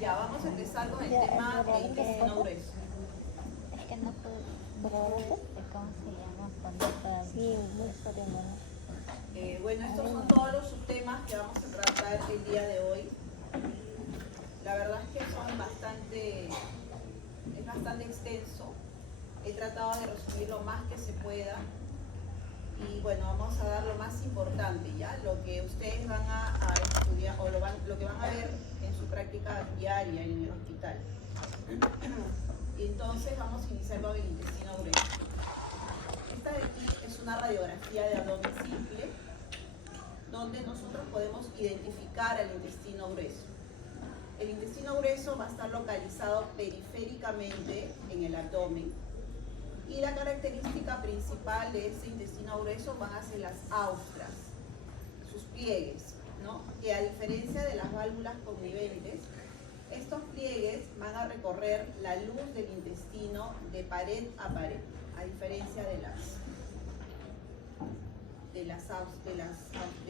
Ya, vamos a empezar con el tema de intestino grueso. Es que no puedo. ¿Cómo se llama? Sí, Bueno, estos son todos los subtemas que vamos a tratar el día de hoy. La verdad es que es bastante extenso. He tratado de resumir lo más que se pueda. Y bueno, vamos a dar lo más importante, ¿ya? Lo que ustedes van a estudiar o lo que van a ver en su práctica diaria en el hospital. Y entonces vamos a iniciar con el intestino grueso. Esta de aquí es una radiografía de abdomen simple, donde nosotros podemos identificar al intestino grueso. El intestino grueso va a estar localizado periféricamente en el abdomen. Y la característica principal de ese intestino grueso van a ser las austras, sus pliegues, ¿no? Que a diferencia de las válvulas conniventes, estos pliegues van a recorrer la luz del intestino de pared a pared, a diferencia de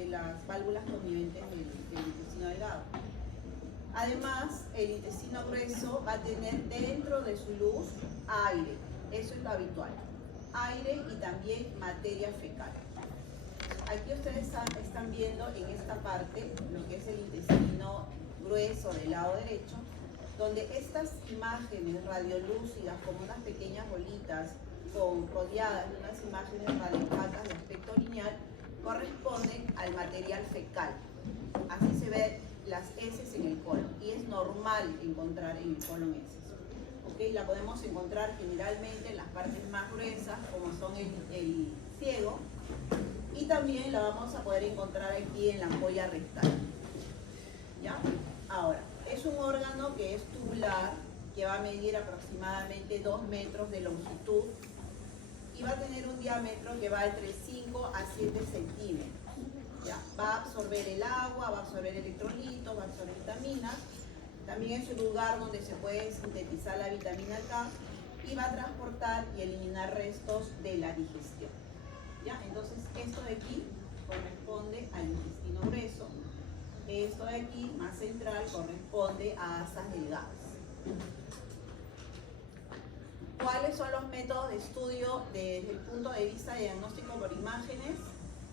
las válvulas conniventes del intestino delgado. Además, el intestino grueso va a tener dentro de su luz aire. Eso es lo habitual, aire y también materia fecal. Aquí ustedes están viendo en esta parte lo que es el intestino grueso del lado derecho, donde estas imágenes radiolúcidas como unas pequeñas bolitas rodeadas de unas imágenes radiopacas de aspecto lineal corresponden al material fecal. Así se ven las heces en el colon y es normal encontrar en el colon heces. ¿Okay? La podemos encontrar generalmente en las partes más gruesas, como son el ciego, y también la vamos a poder encontrar aquí en la ampolla rectal. ¿Ya? Ahora, es un órgano que es tubular, que va a medir aproximadamente 2 metros de longitud y va a tener un diámetro que va entre 5 a 7 centímetros. ¿Ya? Va a absorber el agua, va a absorber electrolitos, va a absorber vitaminas. También es un lugar donde se puede sintetizar la vitamina K y va a transportar y eliminar restos de la digestión. ¿Ya? Entonces, esto de aquí corresponde al intestino grueso. Esto de aquí, más central, corresponde a asas delgadas. ¿Cuáles son los métodos de estudio desde el punto de vista de diagnóstico por imágenes?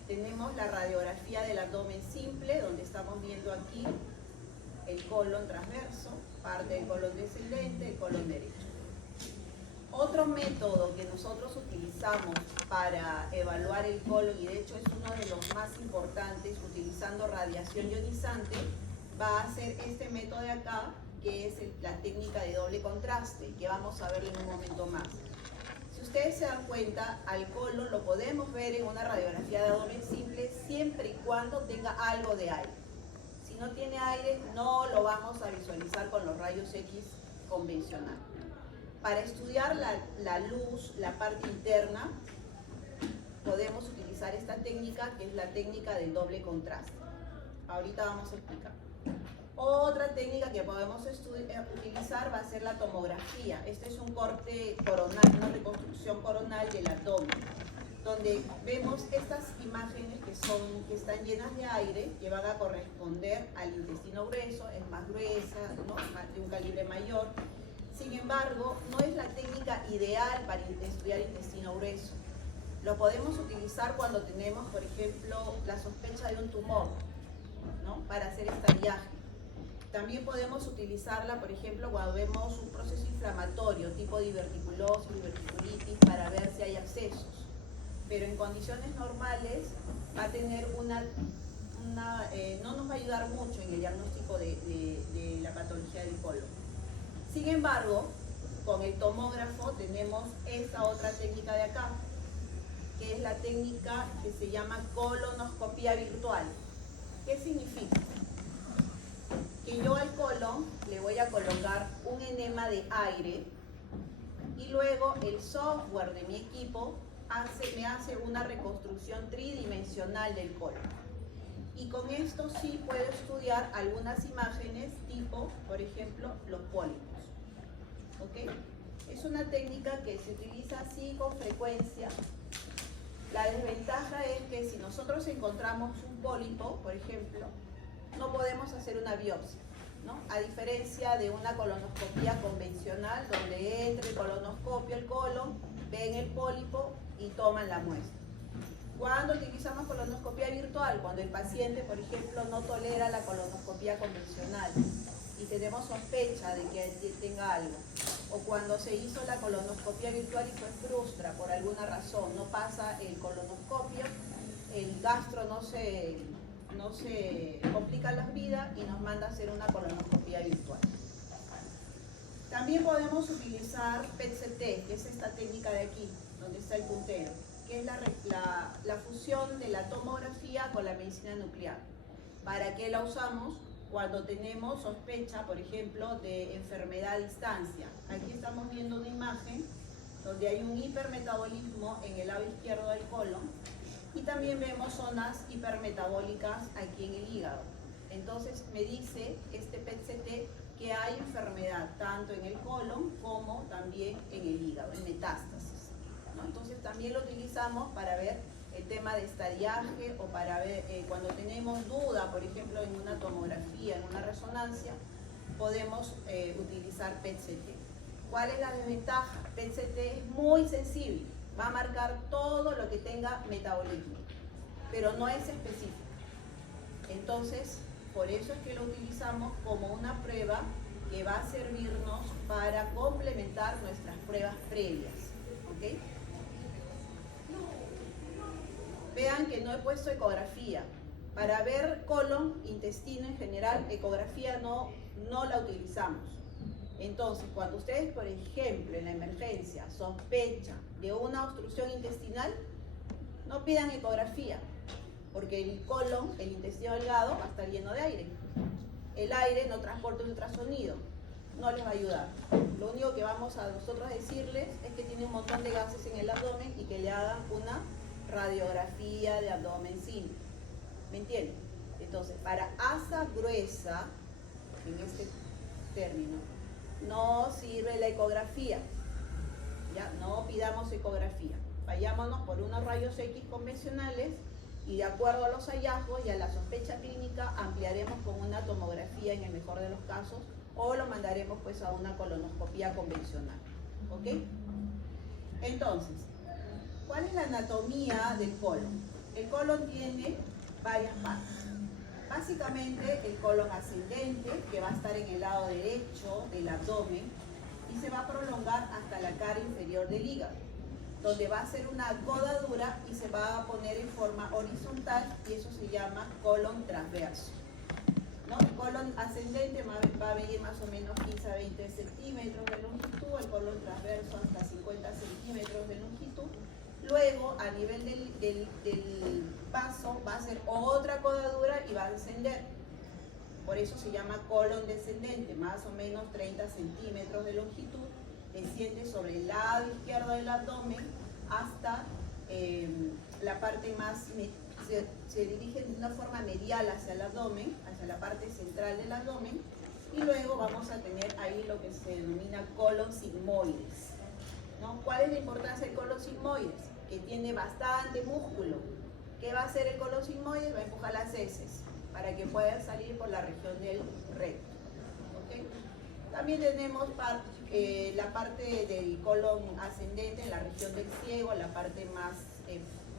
Tenemos la radiografía del abdomen simple, donde estamos viendo aquí el colon transverso, parte del colon descendente, el colon derecho. Otro método que nosotros utilizamos para evaluar el colon, y de hecho es uno de los más importantes, utilizando radiación ionizante, va a ser este método de acá, que es la técnica de doble contraste, que vamos a ver en un momento más. Si ustedes se dan cuenta, al colon lo podemos ver en una radiografía de abdomen simple siempre y cuando tenga algo de aire. Si no tiene aire, no lo vamos a visualizar con los rayos X convencional. Para estudiar la luz, la parte interna, podemos utilizar esta técnica, que es la técnica del doble contraste. Ahorita vamos a explicar. Otra técnica que podemos utilizar va a ser la tomografía. Este es un corte coronal, una reconstrucción coronal del abdomen, donde vemos estas imágenes que están llenas de aire, que van a corresponder al intestino grueso, es más gruesa, ¿no? De un calibre mayor. Sin embargo, no es la técnica ideal para estudiar intestino grueso. Lo podemos utilizar cuando tenemos, por ejemplo, la sospecha de un tumor, ¿no? Para hacer estallaje. También podemos utilizarla, por ejemplo, cuando vemos un proceso inflamatorio, tipo diverticulosis, diverticulitis, para ver si hay abscesos. Pero en condiciones normales va a tener no nos va a ayudar mucho en el diagnóstico de la patología del colon. Sin embargo, con el tomógrafo tenemos esta otra técnica de acá, que es la técnica que se llama colonoscopía virtual. ¿Qué significa? Que yo al colon le voy a colocar un enema de aire y luego el software de mi equipo me hace una reconstrucción tridimensional del colon. Y con esto sí puedo estudiar algunas imágenes tipo, por ejemplo, los pólipos. ¿Ok? Es una técnica que se utiliza así con frecuencia. La desventaja es que si nosotros encontramos un pólipo, por ejemplo, no podemos hacer una biopsia. ¿no? A diferencia de una colonoscopía convencional, donde entra el colonoscopio, el colon, ven el pólipo y toman la muestra. ¿Cuándo utilizamos colonoscopía virtual? Cuando el paciente, por ejemplo, no tolera la colonoscopía convencional y tenemos sospecha de que tenga algo. O cuando se hizo la colonoscopía virtual y fue frustra por alguna razón, no pasa el colonoscopio, el gastro no se complica las vidas y nos manda a hacer una colonoscopía virtual. También podemos utilizar PET-CT, que es esta técnica de aquí, donde está el puntero, que es la fusión de la tomografía con la medicina nuclear. ¿Para qué la usamos? Cuando tenemos sospecha, por ejemplo, de enfermedad a distancia. Aquí estamos viendo una imagen donde hay un hipermetabolismo en el lado izquierdo del colon y también vemos zonas hipermetabólicas aquí en el hígado. Entonces me dice este PET-CT que hay enfermedad tanto en el colon como también en el hígado, en metástasis, ¿no? Entonces también lo utilizamos para ver el tema de estadiaje o para ver cuando tenemos duda, por ejemplo, en una tomografía, en una resonancia, podemos utilizar PET-CT. ¿Cuál es la desventaja? PET-CT es muy sensible, va a marcar todo lo que tenga metabolismo, pero no es específico. Entonces, por eso es que lo utilizamos como una prueba que va a servirnos para complementar nuestras pruebas previas, ¿ok? Vean que no he puesto ecografía. Para ver colon, intestino en general, ecografía no la utilizamos. Entonces, cuando ustedes, por ejemplo, en la emergencia sospechan de una obstrucción intestinal, no pidan ecografía, porque el colon, el intestino delgado, va a estar lleno de aire. El aire no transporta ultrasonido, no les va a ayudar. Lo único que vamos a nosotros decirles es que tiene un montón de gases en el abdomen y que le hagan una radiografía de abdomen simple. ¿Me entienden? Entonces, para asa gruesa, en este término, no sirve la ecografía. ¿Ya? No pidamos ecografía. Vayámonos por unos rayos X convencionales y de acuerdo a los hallazgos y a la sospecha clínica ampliaremos con una tomografía en el mejor de los casos o lo mandaremos pues a una colonoscopía convencional. ¿Ok? Entonces, ¿cuál es la anatomía del colon? El colon tiene varias partes. Básicamente el colon ascendente, que va a estar en el lado derecho del abdomen y se va a prolongar hasta la cara inferior del hígado, donde va a ser una rodadura y se va a poner en forma horizontal y eso se llama colon transverso, ¿no? El colon ascendente va a medir más o menos 15 a 20 centímetros de longitud, el colon transverso hasta 50 centímetros de longitud. Luego, a nivel del vaso, va a ser otra rodadura y va a descender. Por eso se llama colon descendente, más o menos 30 centímetros de longitud. Desciende sobre el lado izquierdo del abdomen hasta la parte más, se dirige de una forma medial hacia el abdomen, hacia la parte central del abdomen. Y luego vamos a tener ahí lo que se denomina colon sigmoides, ¿no? ¿Cuál es la importancia del colon sigmoides? Que tiene bastante músculo. ¿Qué va a hacer el colon sigmoide? Va a empujar las heces para que puedan salir por la región del recto. ¿Okay? También tenemos la parte del colon ascendente en la región del ciego, la parte más,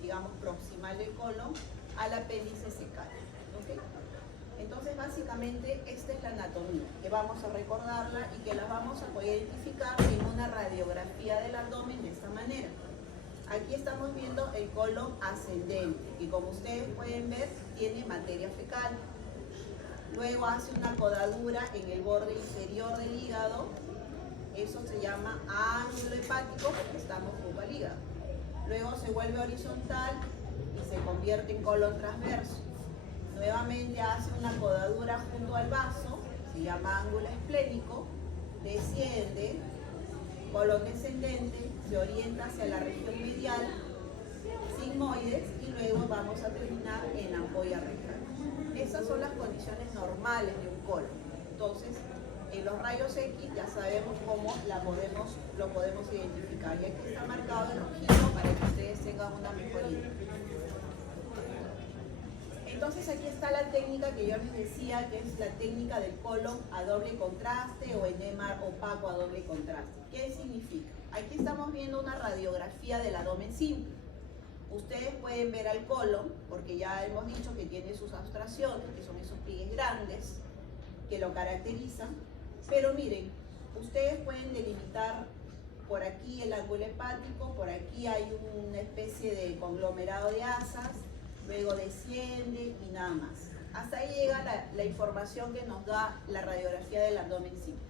digamos, proximal del colon, al apéndice secal. ¿Okay? Entonces, básicamente, esta es la anatomía, que vamos a recordarla y que la vamos a poder identificar en una radiografía del abdomen de esta manera. Aquí estamos viendo el colon ascendente, que como ustedes pueden ver, tiene materia fecal. Luego hace una podadura en el borde inferior del hígado. Eso se llama ángulo hepático porque estamos junto al hígado. Luego se vuelve horizontal y se convierte en colon transverso. Nuevamente hace una podadura junto al vaso, se llama ángulo esplénico, desciende, colon descendente, se orienta hacia la región medial, sigmoides, y luego vamos a terminar en ampolla rectal. Esas son las condiciones normales de un colon. Entonces, en los rayos X ya sabemos cómo lo podemos identificar. Y aquí está marcado el rojito para que ustedes tengan una mejor idea. Entonces aquí está la técnica que yo les decía, que es la técnica del colon a doble contraste o enema opaco a doble contraste. ¿Qué significa? Aquí estamos viendo una radiografía del abdomen simple. Ustedes pueden ver al colon, porque ya hemos dicho que tiene sus abstracciones, que son esos pliegues grandes que lo caracterizan. Pero miren, ustedes pueden delimitar por aquí el ángulo hepático, por aquí hay una especie de conglomerado de asas, luego desciende y nada más. Hasta ahí llega la información que nos da la radiografía del abdomen simple.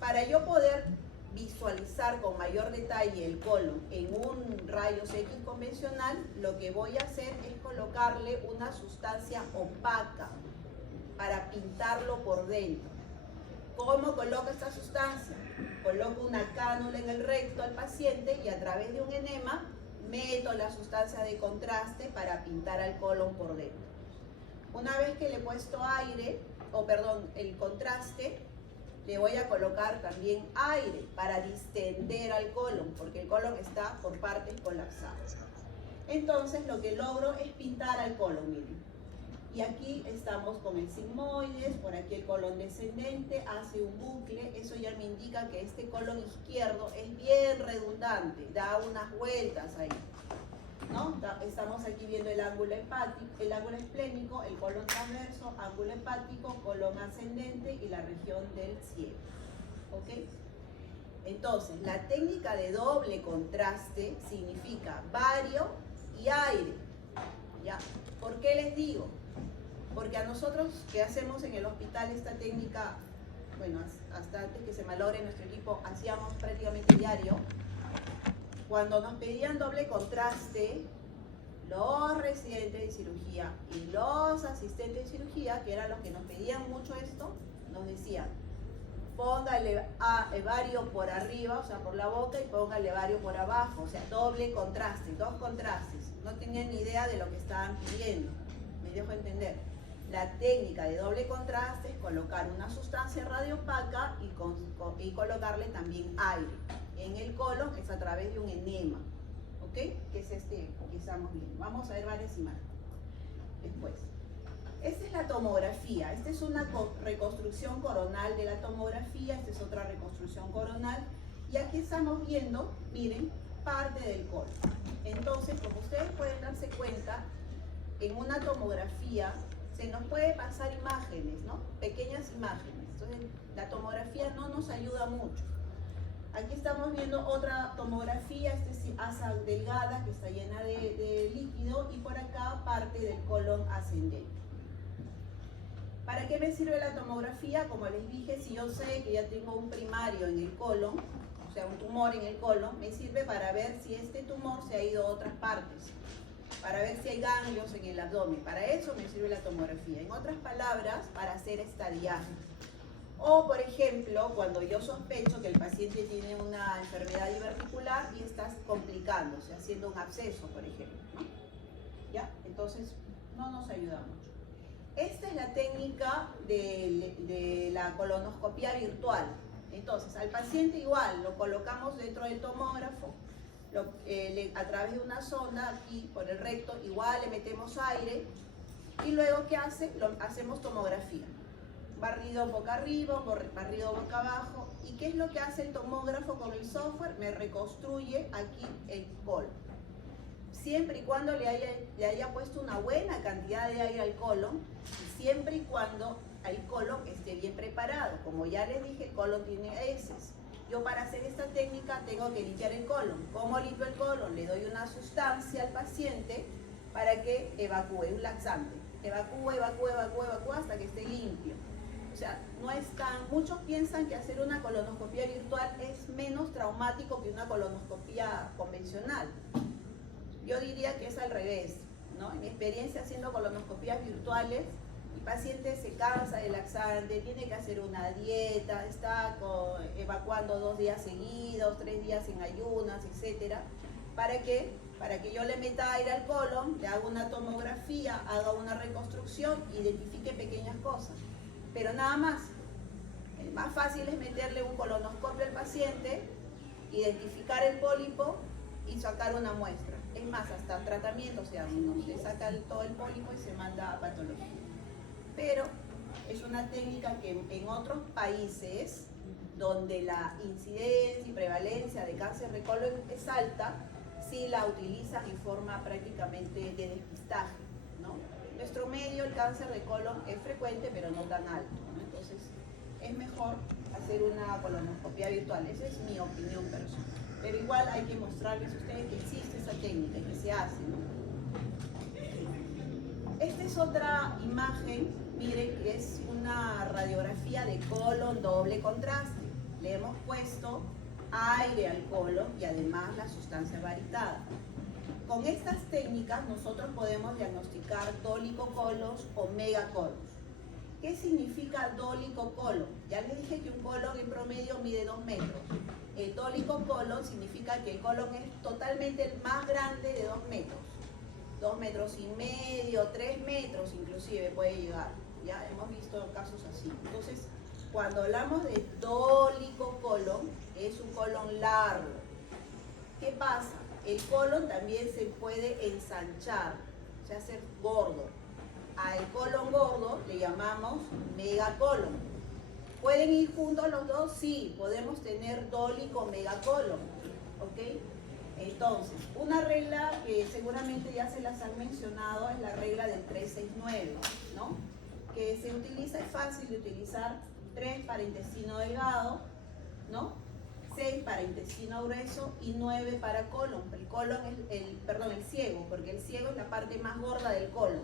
Para yo poder visualizar con mayor detalle el colon en un rayos X convencional, lo que voy a hacer es colocarle una sustancia opaca para pintarlo por dentro. ¿Cómo coloco esta sustancia? Coloco una cánula en el recto al paciente y a través de un enema meto la sustancia de contraste para pintar al colon por dentro. Una vez que le he puesto el contraste, le voy a colocar también aire para distender al colon, porque el colon está por partes colapsadas. Entonces lo que logro es pintar al colon, miren. Y aquí estamos con el sigmoides, por aquí el colon descendente, hace un bucle, eso ya me indica que este colon izquierdo es bien redundante, da unas vueltas ahí, ¿no? Estamos aquí viendo el ángulo hepático, el ángulo esplénico, el colon transverso, ángulo hepático, colon ascendente y la región del cielo, ¿ok? Entonces, la técnica de doble contraste significa bario y aire, ¿ya? ¿Por qué les digo? Porque a nosotros que hacemos en el hospital esta técnica, bueno, hasta antes que se malogre nuestro equipo, hacíamos prácticamente diario. Cuando nos pedían doble contraste, los residentes de cirugía y los asistentes de cirugía, que eran los que nos pedían mucho esto, nos decían, póngale bario por arriba, o sea, por la boca, y póngale bario por abajo, o sea, doble contraste, dos contrastes. No tenían ni idea de lo que estaban pidiendo, me dejo entender. La técnica de doble contraste es colocar una sustancia radiopaca y colocarle también aire. En el colon es a través de un enema, ¿ok? Que es este que estamos viendo. Vamos a ver varias imágenes después. Esta es la tomografía. Esta es una reconstrucción coronal de la tomografía. Esta es otra reconstrucción coronal. Y aquí estamos viendo, miren, parte del colon. Entonces, como ustedes pueden darse cuenta, en una tomografía se nos puede pasar imágenes, ¿no? Pequeñas imágenes. Entonces, la tomografía no nos ayuda mucho. Aquí estamos viendo otra tomografía, esta es asa delgada que está llena de líquido y por acá parte del colon ascendente. ¿Para qué me sirve la tomografía? Como les dije, si yo sé que ya tengo un primario en el colon, o sea, un tumor en el colon, me sirve para ver si este tumor se ha ido a otras partes, para ver si hay ganglios en el abdomen. Para eso me sirve la tomografía. En otras palabras, para hacer esta diágnosis. O, por ejemplo, cuando yo sospecho que el paciente tiene una enfermedad diverticular y está complicándose, haciendo un absceso, por ejemplo, ¿no? ¿Ya? Entonces, no nos ayuda mucho. Esta es la técnica de la colonoscopia virtual. Entonces, al paciente igual, lo colocamos dentro del tomógrafo, a través de una sonda aquí por el recto, igual le metemos aire y luego ¿qué hace? Hacemos tomografía. Barrido boca arriba, barrido boca abajo. ¿Y qué es lo que hace el tomógrafo con el software? Me reconstruye aquí el colon. Siempre y cuando le haya puesto una buena cantidad de aire al colon, y siempre y cuando el colon esté bien preparado. Como ya les dije, el colon tiene heces. Yo para hacer esta técnica tengo que limpiar el colon. ¿Cómo limpio el colon? Le doy una sustancia al paciente para que evacúe, un laxante. Evacúa hasta que esté limpio. O sea, no es tan... Muchos piensan que hacer una colonoscopia virtual es menos traumático que una colonoscopia convencional. Yo diría que es al revés, ¿no? En mi experiencia haciendo colonoscopias virtuales, el paciente se cansa del laxante, tiene que hacer una dieta, está evacuando 2 días seguidos, 3 días en ayunas, etc. ¿Para qué? Para que yo le meta aire al colon, le haga una tomografía, haga una reconstrucción, identifique pequeñas cosas. Pero nada más. El más fácil es meterle un colonoscopio al paciente, identificar el pólipo y sacar una muestra. Es más, hasta tratamiento se hace, ¿no? Se saca todo el pólipo y se manda a patología. Pero es una técnica que en otros países donde la incidencia y prevalencia de cáncer de colon es alta, sí la utilizan en forma prácticamente de despistaje, ¿no? En nuestro medio el cáncer de colon es frecuente, pero no tan alto, ¿no? Entonces es mejor hacer una colonoscopia virtual. Esa es mi opinión personal. Pero igual hay que mostrarles a ustedes que existe esa técnica y que se hace, ¿no? Esta es otra imagen, miren, que es una radiografía de colon doble contraste. Le hemos puesto aire al colon y además la sustancia varitada. Con estas técnicas nosotros podemos diagnosticar dolicocolos o megacolos. ¿Qué significa dolicocolon? Ya les dije que un colon en promedio mide 2 metros. El dolicocolon significa que el colon es totalmente el más grande de 2 metros. 2 metros y medio, 3 metros inclusive puede llegar. Ya hemos visto casos así. Entonces, cuando hablamos de dolicocolon, es un colon largo. ¿Qué pasa? El colon también se puede ensanchar, o sea, hacer gordo. Al colon gordo le llamamos megacolon. ¿Pueden ir juntos los dos? Sí, podemos tener dólico megacolon, ¿ok? Entonces, una regla que seguramente ya se las han mencionado es la regla del 369, ¿no? Que se utiliza, es fácil de utilizar, 3 para intestino delgado, ¿no? 6 para intestino grueso y 9 para colon. El colon es el ciego, porque el ciego es la parte más gorda del colon.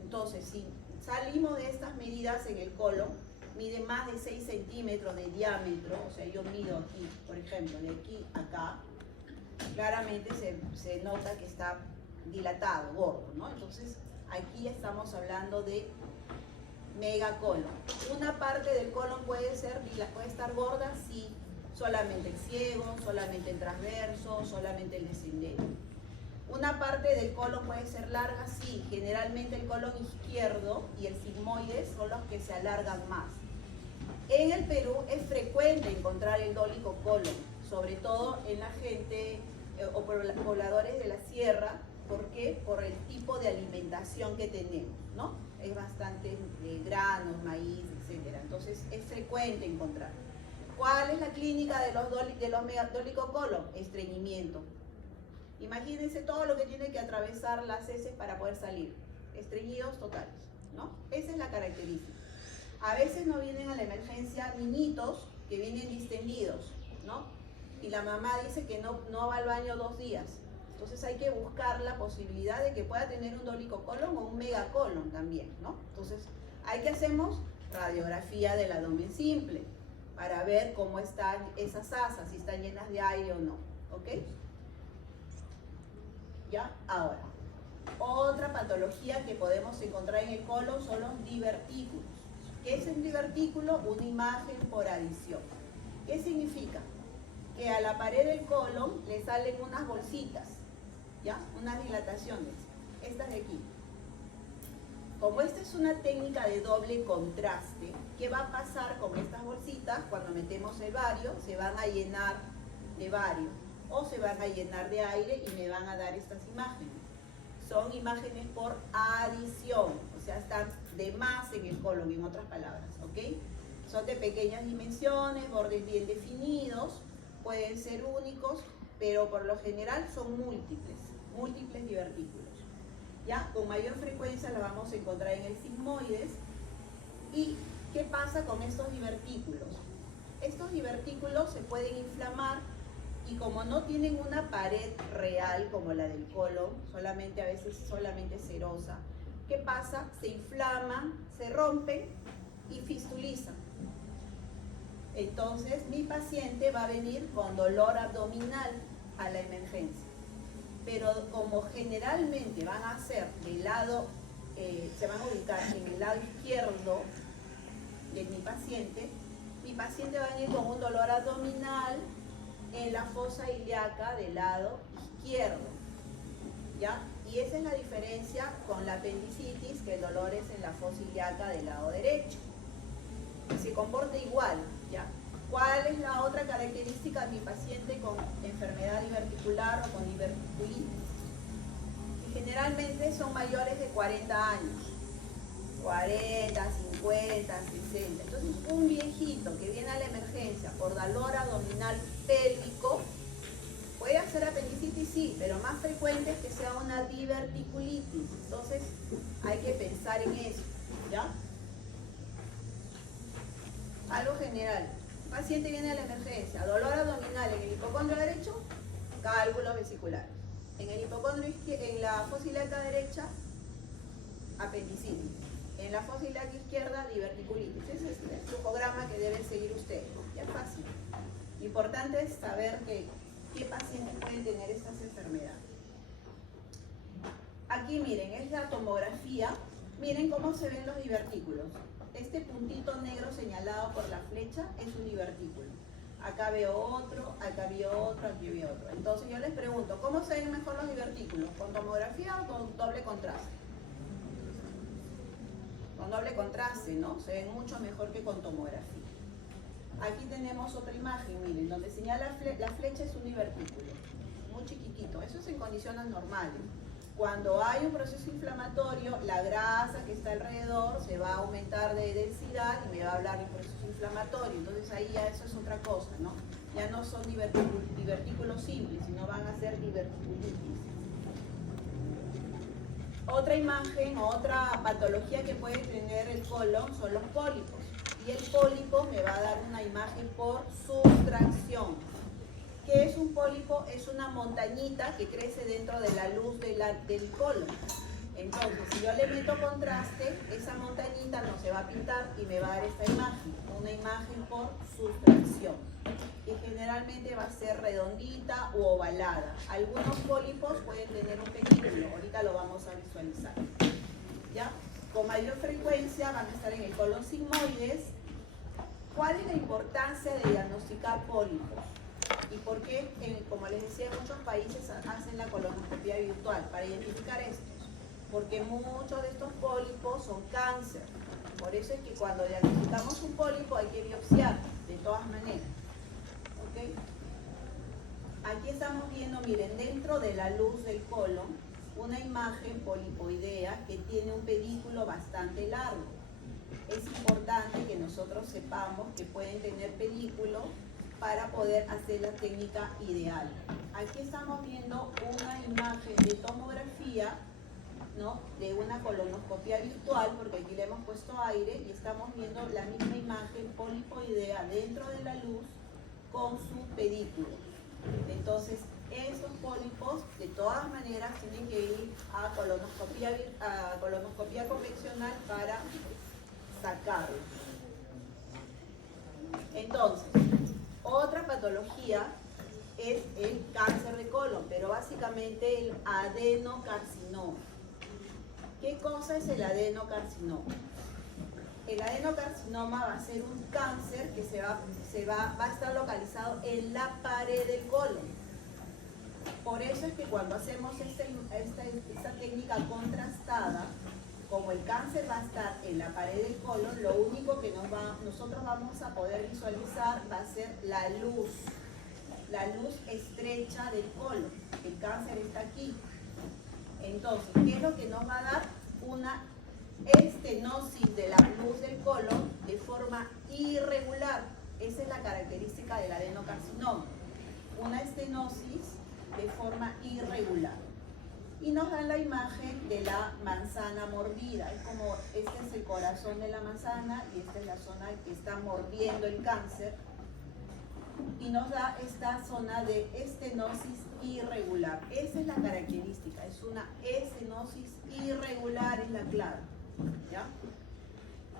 Entonces, si salimos de estas medidas en el colon, mide más de 6 centímetros de diámetro, o sea, yo mido aquí, por ejemplo, de aquí a acá, claramente se nota que está dilatado, gordo, ¿no? Entonces, aquí estamos hablando de megacolon. Una parte del colon puede estar gorda, sí, solamente el ciego, solamente el transverso, solamente el descendente. Una parte del colon puede ser larga, sí, generalmente el colon izquierdo y el sigmoides son los que se alargan más. En el Perú es frecuente encontrar el dolicocolon, sobre todo en la gente o pobladores de la sierra. ¿Por qué? Por el tipo de alimentación que tenemos, ¿no? Es bastante granos, maíz, etc. Entonces es frecuente encontrar. ¿Cuál es la clínica de los dolicocolon? Estreñimiento. Imagínense todo lo que tiene que atravesar las heces para poder salir. Estreñidos totales, ¿no? Esa es la característica. A veces no vienen a la emergencia niñitos que vienen distendidos, ¿no? Y la mamá dice que no va al baño 2 días. Entonces hay que buscar la posibilidad de que pueda tener un dolicocolon o un megacolon también, ¿no? Entonces, ¿hay que hacemos? Radiografía del abdomen simple para ver cómo están esas asas, si están llenas de aire o no, ¿ok? ¿Ya? Ahora, otra patología que podemos encontrar en el colon son los divertículos. ¿Qué es un divertículo? Una imagen por adición. ¿Qué significa? Que a la pared del colon le salen unas bolsitas, ¿ya? Unas dilataciones, estas de aquí. Como esta es una técnica de doble contraste, ¿qué va a pasar con estas bolsitas? Cuando metemos el bario, se van a llenar de bario o se van a llenar de aire y me van a dar estas imágenes. Son imágenes por adición, o sea, están de más en el colon, en otras palabras, ¿ok? Son de pequeñas dimensiones, bordes bien definidos, pueden ser únicos, pero por lo general son múltiples divertículos. ¿Ya? Con mayor frecuencia la vamos a encontrar en el sigmoides. ¿Y qué pasa con estos divertículos? Estos divertículos se pueden inflamar y como no tienen una pared real como la del colon, a veces solamente serosa, ¿qué pasa? Se inflaman, se rompen y fistulizan. Entonces mi paciente va a venir con dolor abdominal a la emergencia. Pero como generalmente van a ser del lado, se van a ubicar en el lado izquierdo de mi paciente va a venir con un dolor abdominal en la fosa ilíaca del lado izquierdo, ¿ya? Y esa es la diferencia con la apendicitis, que el dolor es en la fosa ilíaca del lado derecho. Se comporta igual, ¿ya? ¿Cuál es la otra característica de mi paciente con enfermedad diverticular o con diverticulitis? y generalmente son mayores de 40 años. 40, 50, 60. Entonces, un viejito que viene a la emergencia por dolor abdominal pélvico puede hacer apendicitis, sí, pero más frecuente es que sea una diverticulitis. Entonces, hay que pensar en eso, ¿ya? Algo general. Un paciente viene a la emergencia, dolor abdominal en el hipocondrio derecho, cálculos vesiculares. En el hipocondrio en la fosa ilíaca derecha, apendicitis. En la fosa ilíaca izquierda, diverticulitis. Ese es el flujograma que deben seguir ustedes. Ya es fácil. Lo importante es saber qué pacientes pueden tener estas enfermedades. Aquí miren, es la tomografía. Miren cómo se ven los divertículos. Este puntito negro señalado por la flecha es un divertículo. Acá veo otro, acá veo otro, aquí veo otro. Entonces yo les pregunto, ¿cómo se ven mejor los divertículos? ¿Con tomografía o con doble contraste? Con doble contraste, ¿no? Se ven mucho mejor que con tomografía. Aquí tenemos otra imagen, miren, donde señala la flecha es un divertículo, muy chiquitito. Eso es en condiciones normales. Cuando hay un proceso inflamatorio, la grasa que está alrededor se va a aumentar de densidad y me va a hablar de un proceso inflamatorio. Entonces ahí ya eso es otra cosa, ¿no? Ya no son divertículos simples, sino van a ser diverticulitis. Otra imagen, otra patología que puede tener el colon son los pólipos. Y el pólipo me va a dar una imagen por sustracción. ¿Qué es un pólipo? Es una montañita que crece dentro de la luz del colon. Entonces, si yo le meto contraste, esa montañita no se va a pintar y me va a dar esta imagen, una imagen por sustracción, que generalmente va a ser redondita u ovalada. Algunos pólipos pueden tener un pedículo, ahorita lo vamos a visualizar. ¿Ya? Con mayor frecuencia van a estar en el colon sigmoides. ¿Cuál es la importancia de diagnosticar pólipos? ¿Y por qué, como les decía, en muchos países hacen la colonoscopia virtual para identificar estos? Porque muchos de estos pólipos son cáncer. Por eso es que cuando diagnosticamos un pólipo hay que biopsiar, de todas maneras. ¿Okay? Aquí estamos viendo, miren, dentro de la luz del colon, una imagen polipoidea que tiene un pedículo bastante largo. Es importante que nosotros sepamos que pueden tener pedículo para poder hacer la técnica ideal. Aquí estamos viendo una imagen de tomografía, ¿no? De una colonoscopia virtual, porque aquí le hemos puesto aire y estamos viendo la misma imagen polipoidea dentro de la luz con su pedículo. Entonces, esos pólipos de todas maneras tienen que ir a colonoscopia convencional para sacarlos. Entonces, otra patología es el cáncer de colon, pero básicamente el adenocarcinoma. ¿Qué cosa es el adenocarcinoma? El adenocarcinoma va a ser un cáncer que va a estar localizado en la pared del colon. Por eso es que cuando hacemos esta técnica contrastada, como el cáncer va a estar en la pared del colon, lo único que nosotros vamos a poder visualizar va a ser la luz estrecha del colon. El cáncer está aquí. Entonces, ¿qué es lo que nos va a dar? Una estenosis de la luz del colon de forma irregular. Esa es la característica del adenocarcinoma. Una estenosis de forma irregular. Y nos dan la imagen de la manzana mordida. Es como, este es el corazón de la manzana y esta es la zona que está mordiendo el cáncer. Y nos da esta zona de estenosis irregular. Esa es la característica, es una estenosis irregular, es la clave. ¿Ya?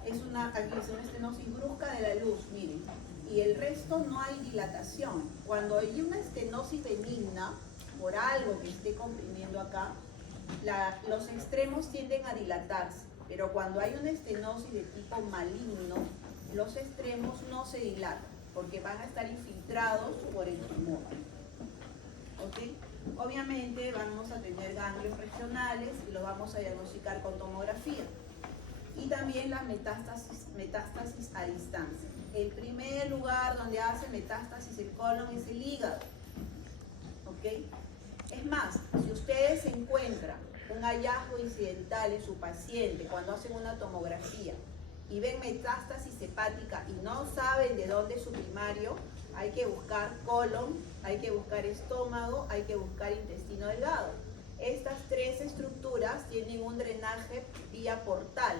Aquí es una estenosis brusca de la luz, miren. Y el resto no hay dilatación. Cuando hay una estenosis benigna, por algo que esté comprimiendo acá, los extremos tienden a dilatarse, pero cuando hay una estenosis de tipo maligno, los extremos no se dilatan, porque van a estar infiltrados por el tumor. ¿Okay? Obviamente vamos a tener ganglios regionales y los vamos a diagnosticar con tomografía. Y también las metástasis a distancia. El primer lugar donde hace metástasis el colon es el hígado. ¿Okay? Es más, si ustedes encuentran un hallazgo incidental en su paciente cuando hacen una tomografía y ven metástasis hepática y no saben de dónde es su primario, hay que buscar colon, hay que buscar estómago, hay que buscar intestino delgado. Estas tres estructuras tienen un drenaje vía portal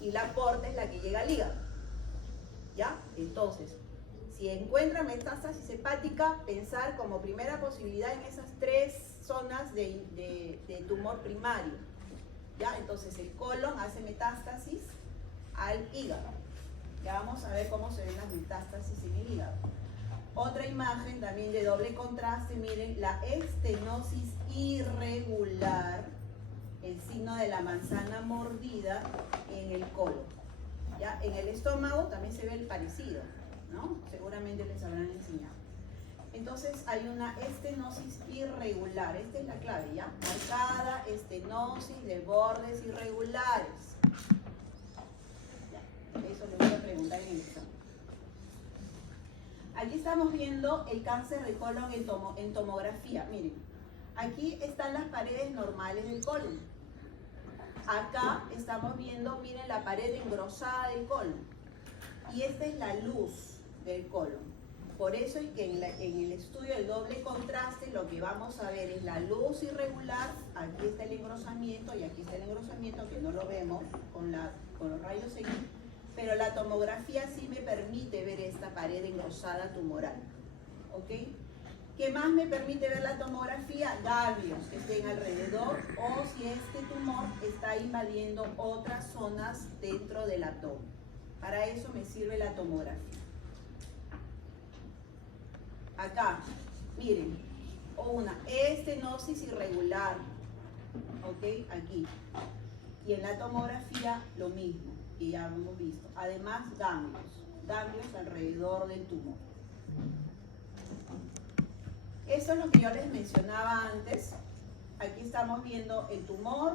y la porta es la que llega al hígado. ¿Ya? Entonces, si encuentran metástasis hepática, pensar como primera posibilidad en esas tres zonas de tumor primario. ¿Ya? Entonces el colon hace metástasis al hígado. Ya vamos a ver cómo se ven las metástasis en el hígado. Otra imagen también de doble contraste, miren, la estenosis irregular, el signo de la manzana mordida en el colon. ¿Ya? En el estómago también se ve el parecido, ¿no? Seguramente les habrán enseñado. Entonces hay una estenosis irregular, esta es la clave, ¿ya? Marcada estenosis de bordes irregulares. ¿Ya? Eso les voy a preguntar en el examen. Aquí estamos viendo el cáncer de colon en tomografía. Miren, aquí están las paredes normales del colon. Acá estamos viendo, miren, la pared engrosada del colon. Y esta es la luz del colon. Por eso es que en el estudio del doble contraste lo que vamos a ver es la luz irregular. Aquí está el engrosamiento y aquí está el engrosamiento que no lo vemos con los rayos X. Pero la tomografía sí me permite ver esta pared engrosada tumoral. ¿Ok? ¿Qué más me permite ver la tomografía? Ganglios que estén alrededor o si este tumor está invadiendo otras zonas dentro del abdomen. Para eso me sirve la tomografía. Acá, miren, una estenosis irregular. ¿Ok? Aquí. Y en la tomografía lo mismo, que ya hemos visto. Además, ganglios alrededor del tumor. Eso es lo que yo les mencionaba antes. Aquí estamos viendo el tumor,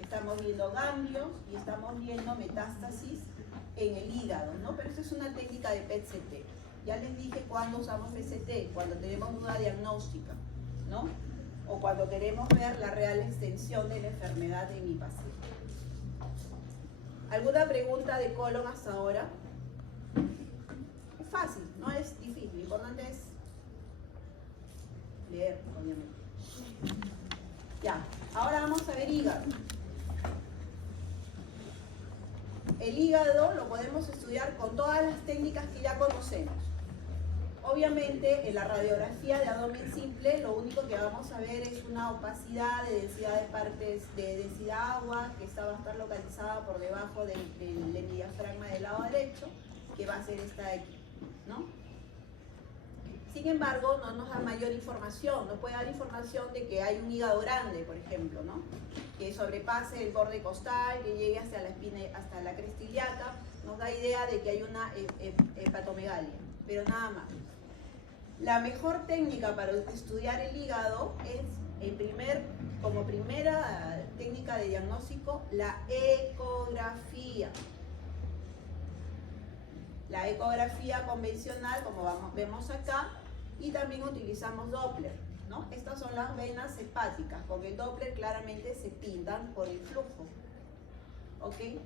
estamos viendo ganglios y estamos viendo metástasis en el hígado, ¿no? Pero esta es una técnica de PET-CT. Ya les dije cuándo usamos PET-CT, cuando tenemos duda diagnóstica, ¿no? O cuando queremos ver la real extensión de la enfermedad de mi paciente. ¿Alguna pregunta de colon hasta ahora? Es fácil, no es difícil, lo importante es leer, obviamente. Ya, ahora vamos a ver hígado. El hígado lo podemos estudiar con todas las técnicas que ya conocemos. Obviamente, en la radiografía de abdomen simple, lo único que vamos a ver es una opacidad de densidad de partes, de densidad agua, que va a estar localizada por debajo del diafragma del lado derecho, que va a ser esta de aquí, ¿no? Sin embargo, no nos da mayor información, nos puede dar información de que hay un hígado grande, por ejemplo, ¿no? Que sobrepase el borde costal, que llegue hasta la espina, hasta la cresta ilíaca, nos da idea de que hay una hepatomegalia, pero nada más. La mejor técnica para estudiar el hígado es, como primera técnica de diagnóstico, la ecografía. La ecografía convencional, como vemos acá, y también utilizamos Doppler, ¿no? Estas son las venas hepáticas. Con el Doppler claramente se pintan por el flujo. ¿Ok?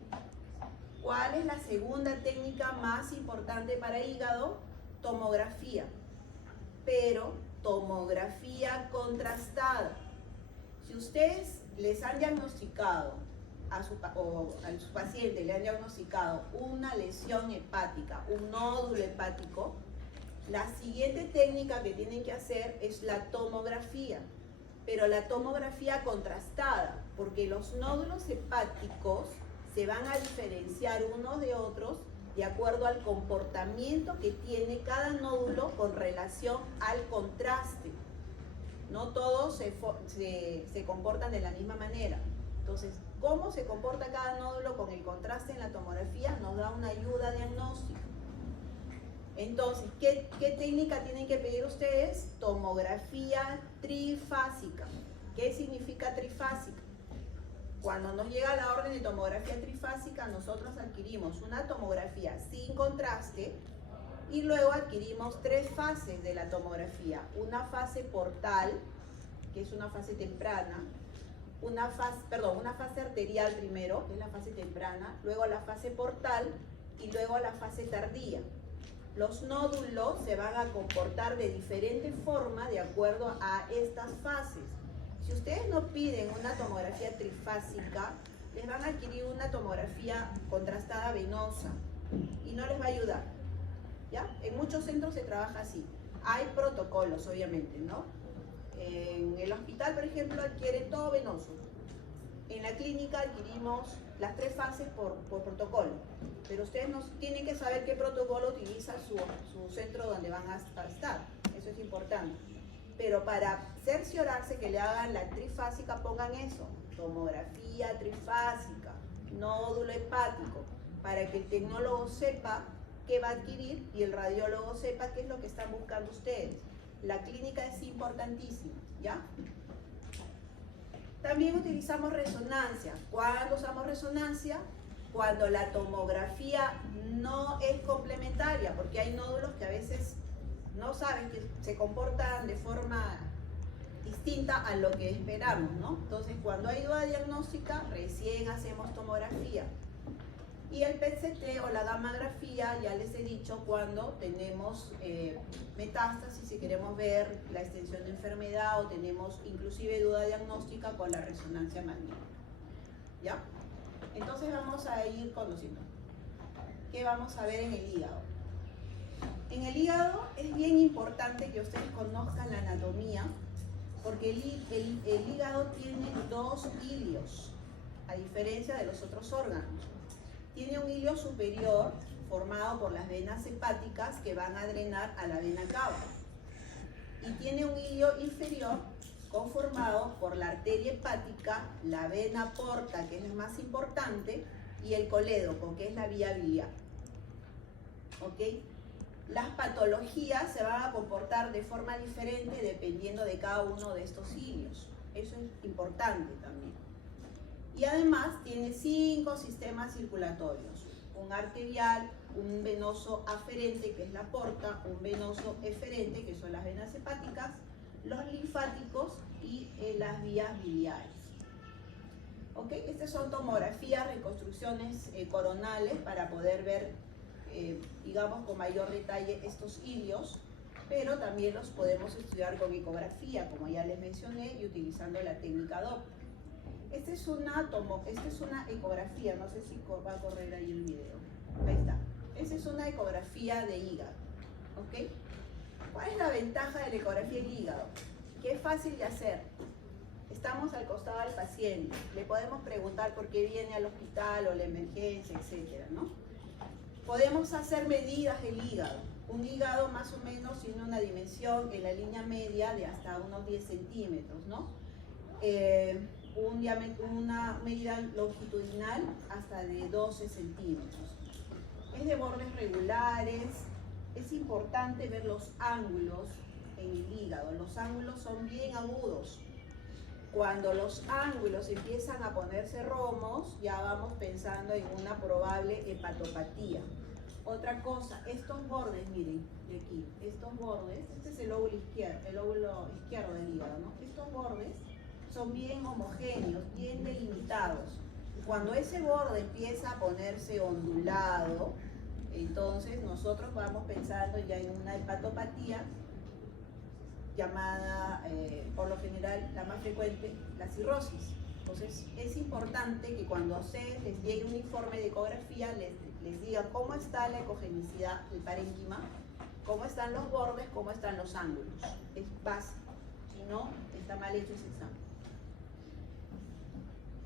¿Cuál es la segunda técnica más importante para hígado? Tomografía. Pero tomografía contrastada. Si ustedes les han diagnosticado a su paciente, le han diagnosticado una lesión hepática, un nódulo hepático, la siguiente técnica que tienen que hacer es la tomografía, pero la tomografía contrastada, porque los nódulos hepáticos se van a diferenciar unos de otros de acuerdo al comportamiento que tiene cada nódulo con relación al contraste. No todos se comportan de la misma manera. Entonces, cómo se comporta cada nódulo con el contraste en la tomografía nos da una ayuda diagnóstica. Entonces, ¿qué técnica tienen que pedir ustedes? Tomografía trifásica. ¿Qué significa trifásica? Cuando nos llega la orden de tomografía trifásica, nosotros adquirimos una tomografía sin contraste y luego adquirimos 3 fases de la tomografía. Una fase portal, que es una fase temprana, una fase arterial primero, que es la fase temprana, luego la fase portal y luego la fase tardía. Los nódulos se van a comportar de diferente forma de acuerdo a estas fases. Si ustedes no piden una tomografía trifásica, les van a adquirir una tomografía contrastada venosa y no les va a ayudar, ¿ya? En muchos centros se trabaja así. Hay protocolos, obviamente, ¿no? En el hospital, por ejemplo, adquieren todo venoso. En la clínica adquirimos las 3 fases por protocolo, pero ustedes tienen que saber qué protocolo utiliza su centro donde van a estar. Eso es importante. Pero para cerciorarse que le hagan la trifásica, pongan eso: tomografía trifásica, nódulo hepático, para que el tecnólogo sepa qué va a adquirir y el radiólogo sepa qué es lo que están buscando ustedes. La clínica es importantísima, ¿ya? También utilizamos resonancia. ¿Cuándo usamos resonancia? Cuando la tomografía no es complementaria, porque hay nódulos que a veces no saben, que se comportan de forma distinta a lo que esperamos, ¿no? Entonces, cuando hay duda diagnóstica, recién hacemos tomografía. Y el PET-CT o la gammagrafía, ya les he dicho, cuando tenemos metástasis, si queremos ver la extensión de enfermedad o tenemos inclusive duda diagnóstica con la resonancia magnética. ¿Ya? Entonces vamos a ir conociendo. ¿Qué vamos a ver en el hígado? En el hígado es bien importante que ustedes conozcan la anatomía, porque el hígado tiene 2 ilios, a diferencia de los otros órganos. Tiene un hilio superior formado por las venas hepáticas que van a drenar a la vena cava. Y tiene un hilio inferior conformado por la arteria hepática, la vena porta, que es la más importante, y el colédoco, que es la vía biliar. ¿Ok? Las patologías se van a comportar de forma diferente dependiendo de cada uno de estos ilios. Eso es importante también. Y además tiene 5 sistemas circulatorios: un arterial, un venoso aferente, que es la porta, un venoso eferente, que son las venas hepáticas, los linfáticos y las vías biliares. ¿Ok? Estas son tomografías, reconstrucciones coronales para poder ver, digamos, con mayor detalle estos ilios, pero también los podemos estudiar con ecografía, como ya les mencioné, y utilizando la técnica Doppler. Esta es una ecografía, no sé si va a correr ahí el video. Ahí está. Esta es una ecografía de hígado. ¿Ok? ¿Cuál es la ventaja de la ecografía del hígado? Que es fácil de hacer. Estamos al costado del paciente. Le podemos preguntar por qué viene al hospital o la emergencia, etcétera, ¿no? Podemos hacer medidas del hígado. Un hígado más o menos tiene una dimensión en la línea media de hasta unos 10 centímetros, ¿no? Una medida longitudinal hasta de 12 centímetros. Es de bordes regulares. Es importante ver los ángulos en el hígado. Los ángulos son bien agudos. Cuando los ángulos empiezan a ponerse romos, ya vamos pensando en una probable hepatopatía. Otra cosa, estos bordes, miren, de aquí, estos bordes, este es el lóbulo izquierdo del hígado, ¿no? Estos bordes son bien homogéneos, bien delimitados. Cuando ese borde empieza a ponerse ondulado, entonces nosotros vamos pensando ya en una hepatopatía llamada, por lo general, la más frecuente, la cirrosis. Entonces es importante que cuando a ustedes les llegue un informe de ecografía les digan cómo está la ecogenicidad del parénquima, cómo están los bordes, cómo están los ángulos. Es básico, si no, está mal hecho ese examen.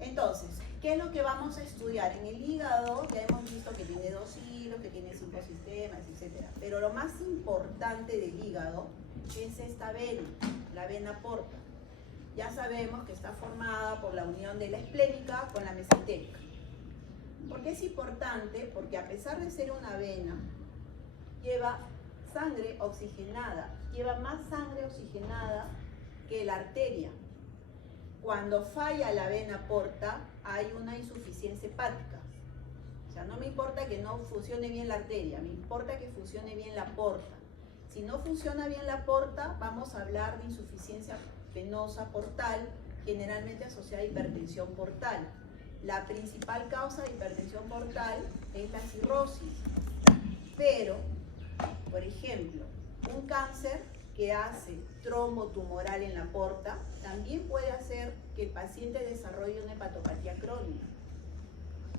Entonces, ¿qué es lo que vamos a estudiar? En el hígado ya hemos visto que tiene 2 hilos, que tiene 5 sistemas, etc. Pero lo más importante del hígado es esta vena, la vena porta. Ya sabemos que está formada por la unión de la esplénica con la mesentérica. ¿Por qué es importante? Porque a pesar de ser una vena, lleva sangre oxigenada, lleva más sangre oxigenada que la arteria. Cuando falla la vena porta, hay una insuficiencia hepática. O sea, no me importa que no funcione bien la arteria, me importa que funcione bien la porta. Si no funciona bien la porta, vamos a hablar de insuficiencia venosa portal generalmente asociada a hipertensión portal. La principal causa de hipertensión portal es la cirrosis. Pero, por ejemplo, un cáncer que hace trombo tumoral en la porta también puede hacer que el paciente desarrolle una hepatopatía crónica.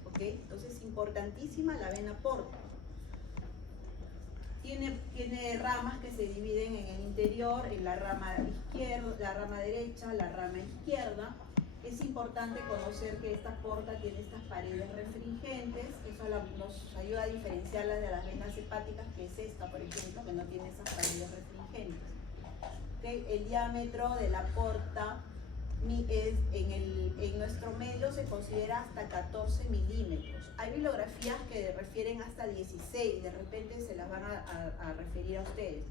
¿Ok? Entonces es importantísima la vena porta. Tiene ramas que se dividen en el interior, en la rama izquierda, la rama derecha, la rama izquierda. Es importante conocer que esta porta tiene estas paredes restringentes, eso nos ayuda a diferenciarla de las venas hepáticas, que es esta, por ejemplo, que no tiene esas paredes restringentes. ¿Okay? El diámetro de la porta en nuestro medio se considera hasta 14 milímetros. Hay bibliografías que refieren hasta 16, de repente se las van a referir a ustedes.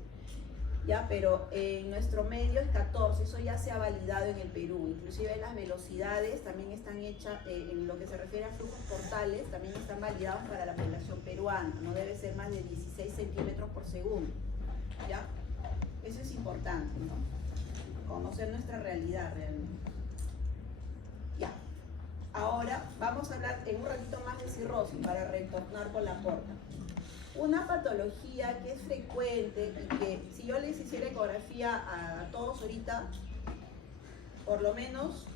¿Ya? Pero en nuestro medio es 14, eso ya se ha validado en el Perú. Inclusive las velocidades también están hechas, en lo que se refiere a flujos portales, también están validados para la población peruana. No debe ser más de 16 centímetros por segundo. ¿Ya? Eso es importante, ¿no? Conocer nuestra realidad realmente. Ya. Ahora vamos a hablar en un ratito más de cirrosis para retornar con la porta. Una patología que es frecuente y que si yo les hiciera ecografía a todos ahorita, por lo menos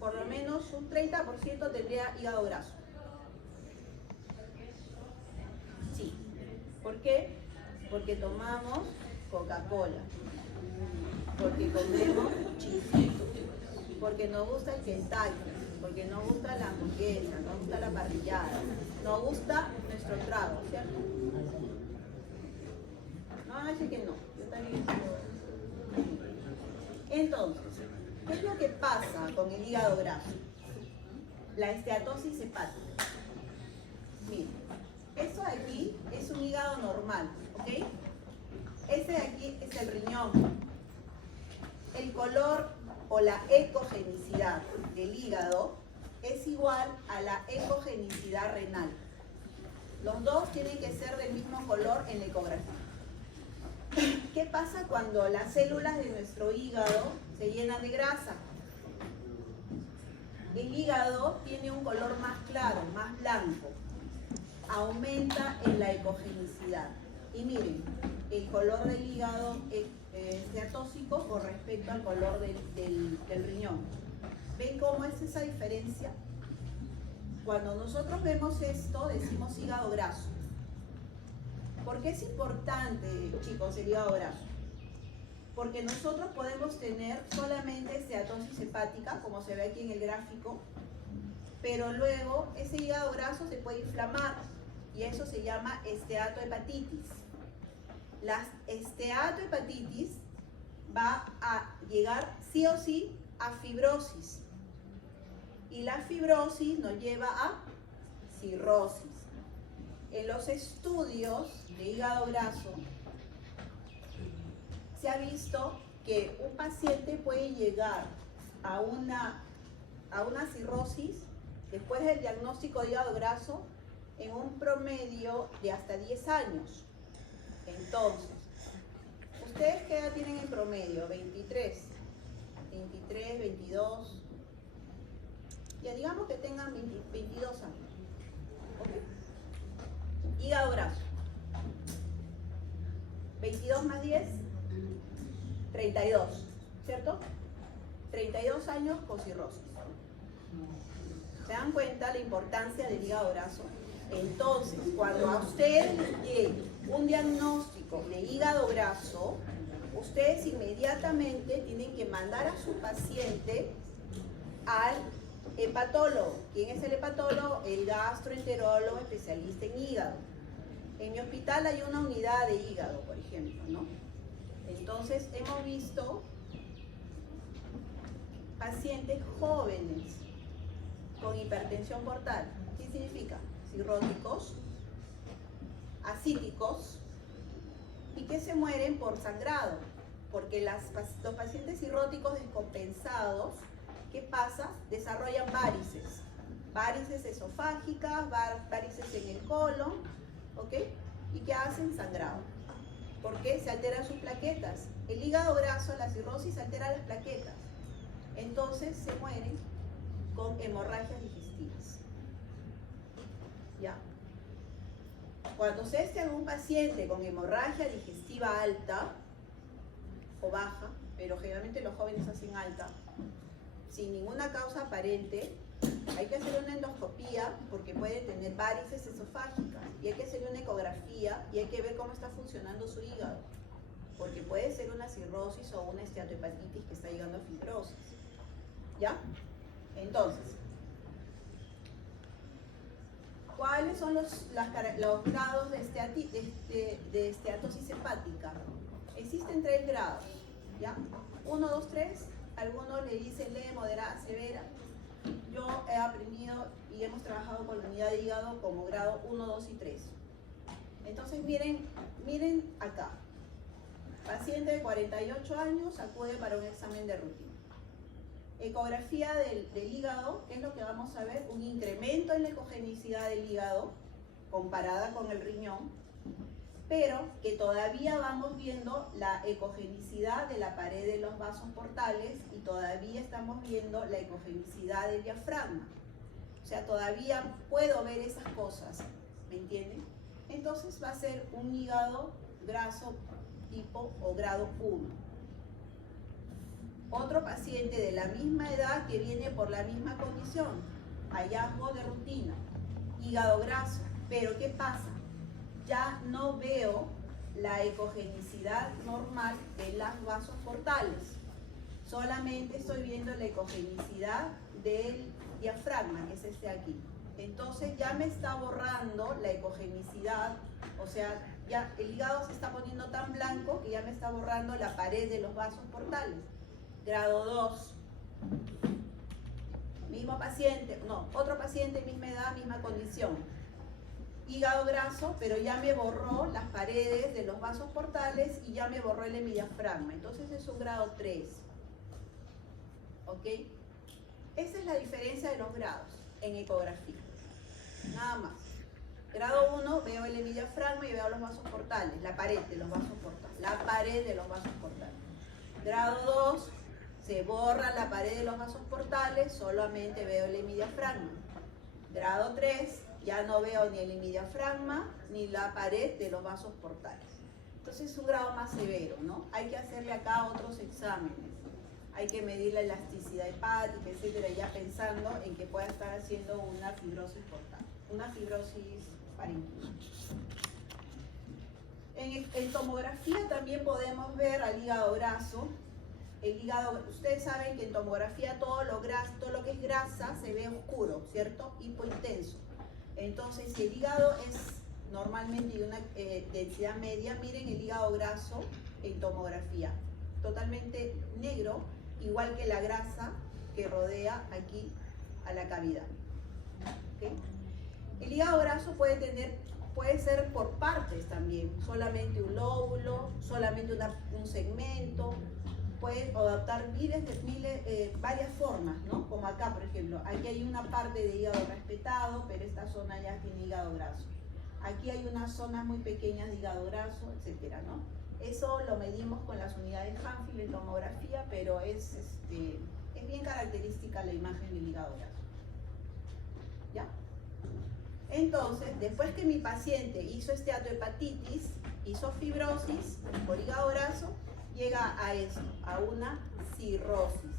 un 30% tendría hígado graso. Sí. ¿Por qué? Porque tomamos Coca-Cola, porque comemos chisitos, porque nos gusta el Kentucky, porque nos gusta la hamburguesa, nos gusta la parrillada, nos gusta nuestro trago, ¿cierto? No van a decir que no, yo también estoy. Entonces, ¿qué es lo que pasa con el hígado graso? La esteatosis hepática. Miren, esto de aquí es un hígado normal, ¿ok? Este de aquí es el riñón. El color o la ecogenicidad del hígado es igual a la ecogenicidad renal. Los dos tienen que ser del mismo color en la ecografía. ¿Qué pasa cuando las células de nuestro hígado se llenan de grasa? El hígado tiene un color más claro, más blanco. Aumenta en la ecogenicidad. Y miren, el color del hígado esteatóxico con respecto al color del riñón. ¿Ven cómo es esa diferencia? Cuando nosotros vemos esto, decimos hígado graso. ¿Por qué es importante, chicos, el hígado graso? Porque nosotros podemos tener solamente esteatosis hepática, como se ve aquí en el gráfico, pero luego ese hígado graso se puede inflamar y eso se llama esteatohepatitis. La esteatohepatitis va a llegar sí o sí a fibrosis y la fibrosis nos lleva a cirrosis. En los estudios de hígado graso se ha visto que un paciente puede llegar a una cirrosis después del diagnóstico de hígado graso en un promedio de hasta 10 años. Entonces, ¿ustedes qué edad tienen en promedio? 23, 22, ya digamos que tengan 22 años. ¿Okay? Hígado graso. 22 más 10, 32, ¿cierto? 32 años con cirrosis. ¿Se dan cuenta la importancia del hígado graso? Entonces, cuando a usted le llegue un diagnóstico de hígado graso, ustedes inmediatamente tienen que mandar a su paciente al hepatólogo. ¿Quién es el hepatólogo? El gastroenterólogo especialista en hígado. En mi hospital hay una unidad de hígado, por ejemplo, ¿no? Entonces, hemos visto pacientes jóvenes con hipertensión portal. ¿Qué significa? Cirróticos, ascíticos y que se mueren por sangrado, porque los pacientes cirróticos descompensados, ¿qué pasa? Desarrollan varices esofágicas, varices en el colon, ¿ok? Y que hacen sangrado. porque se alteran sus plaquetas. El hígado graso, la cirrosis, altera las plaquetas. Entonces se mueren con hemorragias digestivas. ¿Ya? Cuando se esté en un paciente con hemorragia digestiva alta o baja, pero generalmente los jóvenes hacen alta, sin ninguna causa aparente, hay que hacer una endoscopía porque puede tener varices esofágicas y hay que hacer una ecografía y hay que ver cómo está funcionando su hígado, porque puede ser una cirrosis o una esteatohepatitis que está llegando a fibrosis. ¿Ya? Entonces, ¿cuáles son los grados de esteatosis hepática? Existen 3 grados, ¿ya? 1, 2, 3. Algunos le dicen leve, moderada, severa. Yo he aprendido y hemos trabajado con la unidad de hígado como grado 1, 2 y 3. Entonces miren acá. Paciente de 48 años acude para un examen de rutina. Ecografía del hígado, ¿qué es lo que vamos a ver? Un incremento en la ecogenicidad del hígado comparada con el riñón, pero que todavía vamos viendo la ecogenicidad de la pared de los vasos portales y todavía estamos viendo la ecogenicidad del diafragma. O sea, todavía puedo ver esas cosas, ¿me entienden? Entonces va a ser un hígado graso tipo o grado 1. Otro paciente de la misma edad que viene por la misma condición, hallazgo de rutina, hígado graso, pero ¿qué pasa? Ya no veo la ecogenicidad normal de los vasos portales, solamente estoy viendo la ecogenicidad del diafragma, que es este aquí. Entonces ya me está borrando la ecogenicidad, o sea, ya el hígado se está poniendo tan blanco que ya me está borrando la pared de los vasos portales. Grado 2, mismo paciente, no, otro paciente, misma edad, misma condición, hígado graso, pero ya me borró las paredes de los vasos portales y ya me borró el hemidiafragma, entonces es un grado 3, ¿ok? Esa es la diferencia de los grados en ecografía, nada más. Grado 1, veo el hemidiafragma y veo los vasos portales, la pared de los vasos portales, la pared de los vasos portales. Grado 2, se borra la pared de los vasos portales, solamente veo el hemidiafragma. Grado 3, ya no veo ni el hemidiafragma ni la pared de los vasos portales. Entonces es un grado más severo, ¿no? Hay que hacerle acá otros exámenes. Hay que medir la elasticidad hepática, etcétera, ya pensando en que pueda estar haciendo una fibrosis portal, una fibrosis parenquima. En tomografía también podemos ver al hígado graso. El hígado, ustedes saben que en tomografía todo lo que es grasa se ve oscuro, ¿cierto? Hipointenso. Entonces, si el hígado es normalmente de una densidad media, miren el hígado graso en tomografía. Totalmente negro, igual que la grasa que rodea aquí a la cavidad. ¿Okay? El hígado graso puede ser por partes también, solamente un lóbulo, solamente un segmento. Pueden adaptar varias formas, ¿no? Como acá, por ejemplo, aquí hay una parte de hígado respetado, pero esta zona ya tiene hígado graso. Aquí hay unas zonas muy pequeñas de hígado graso, etcétera, ¿no? Eso lo medimos con las unidades Hanfield en tomografía, pero es bien característica la imagen del hígado graso. ¿Ya? Entonces, después que mi paciente hizo esteatohepatitis, hizo fibrosis por hígado graso, llega a eso, a una cirrosis.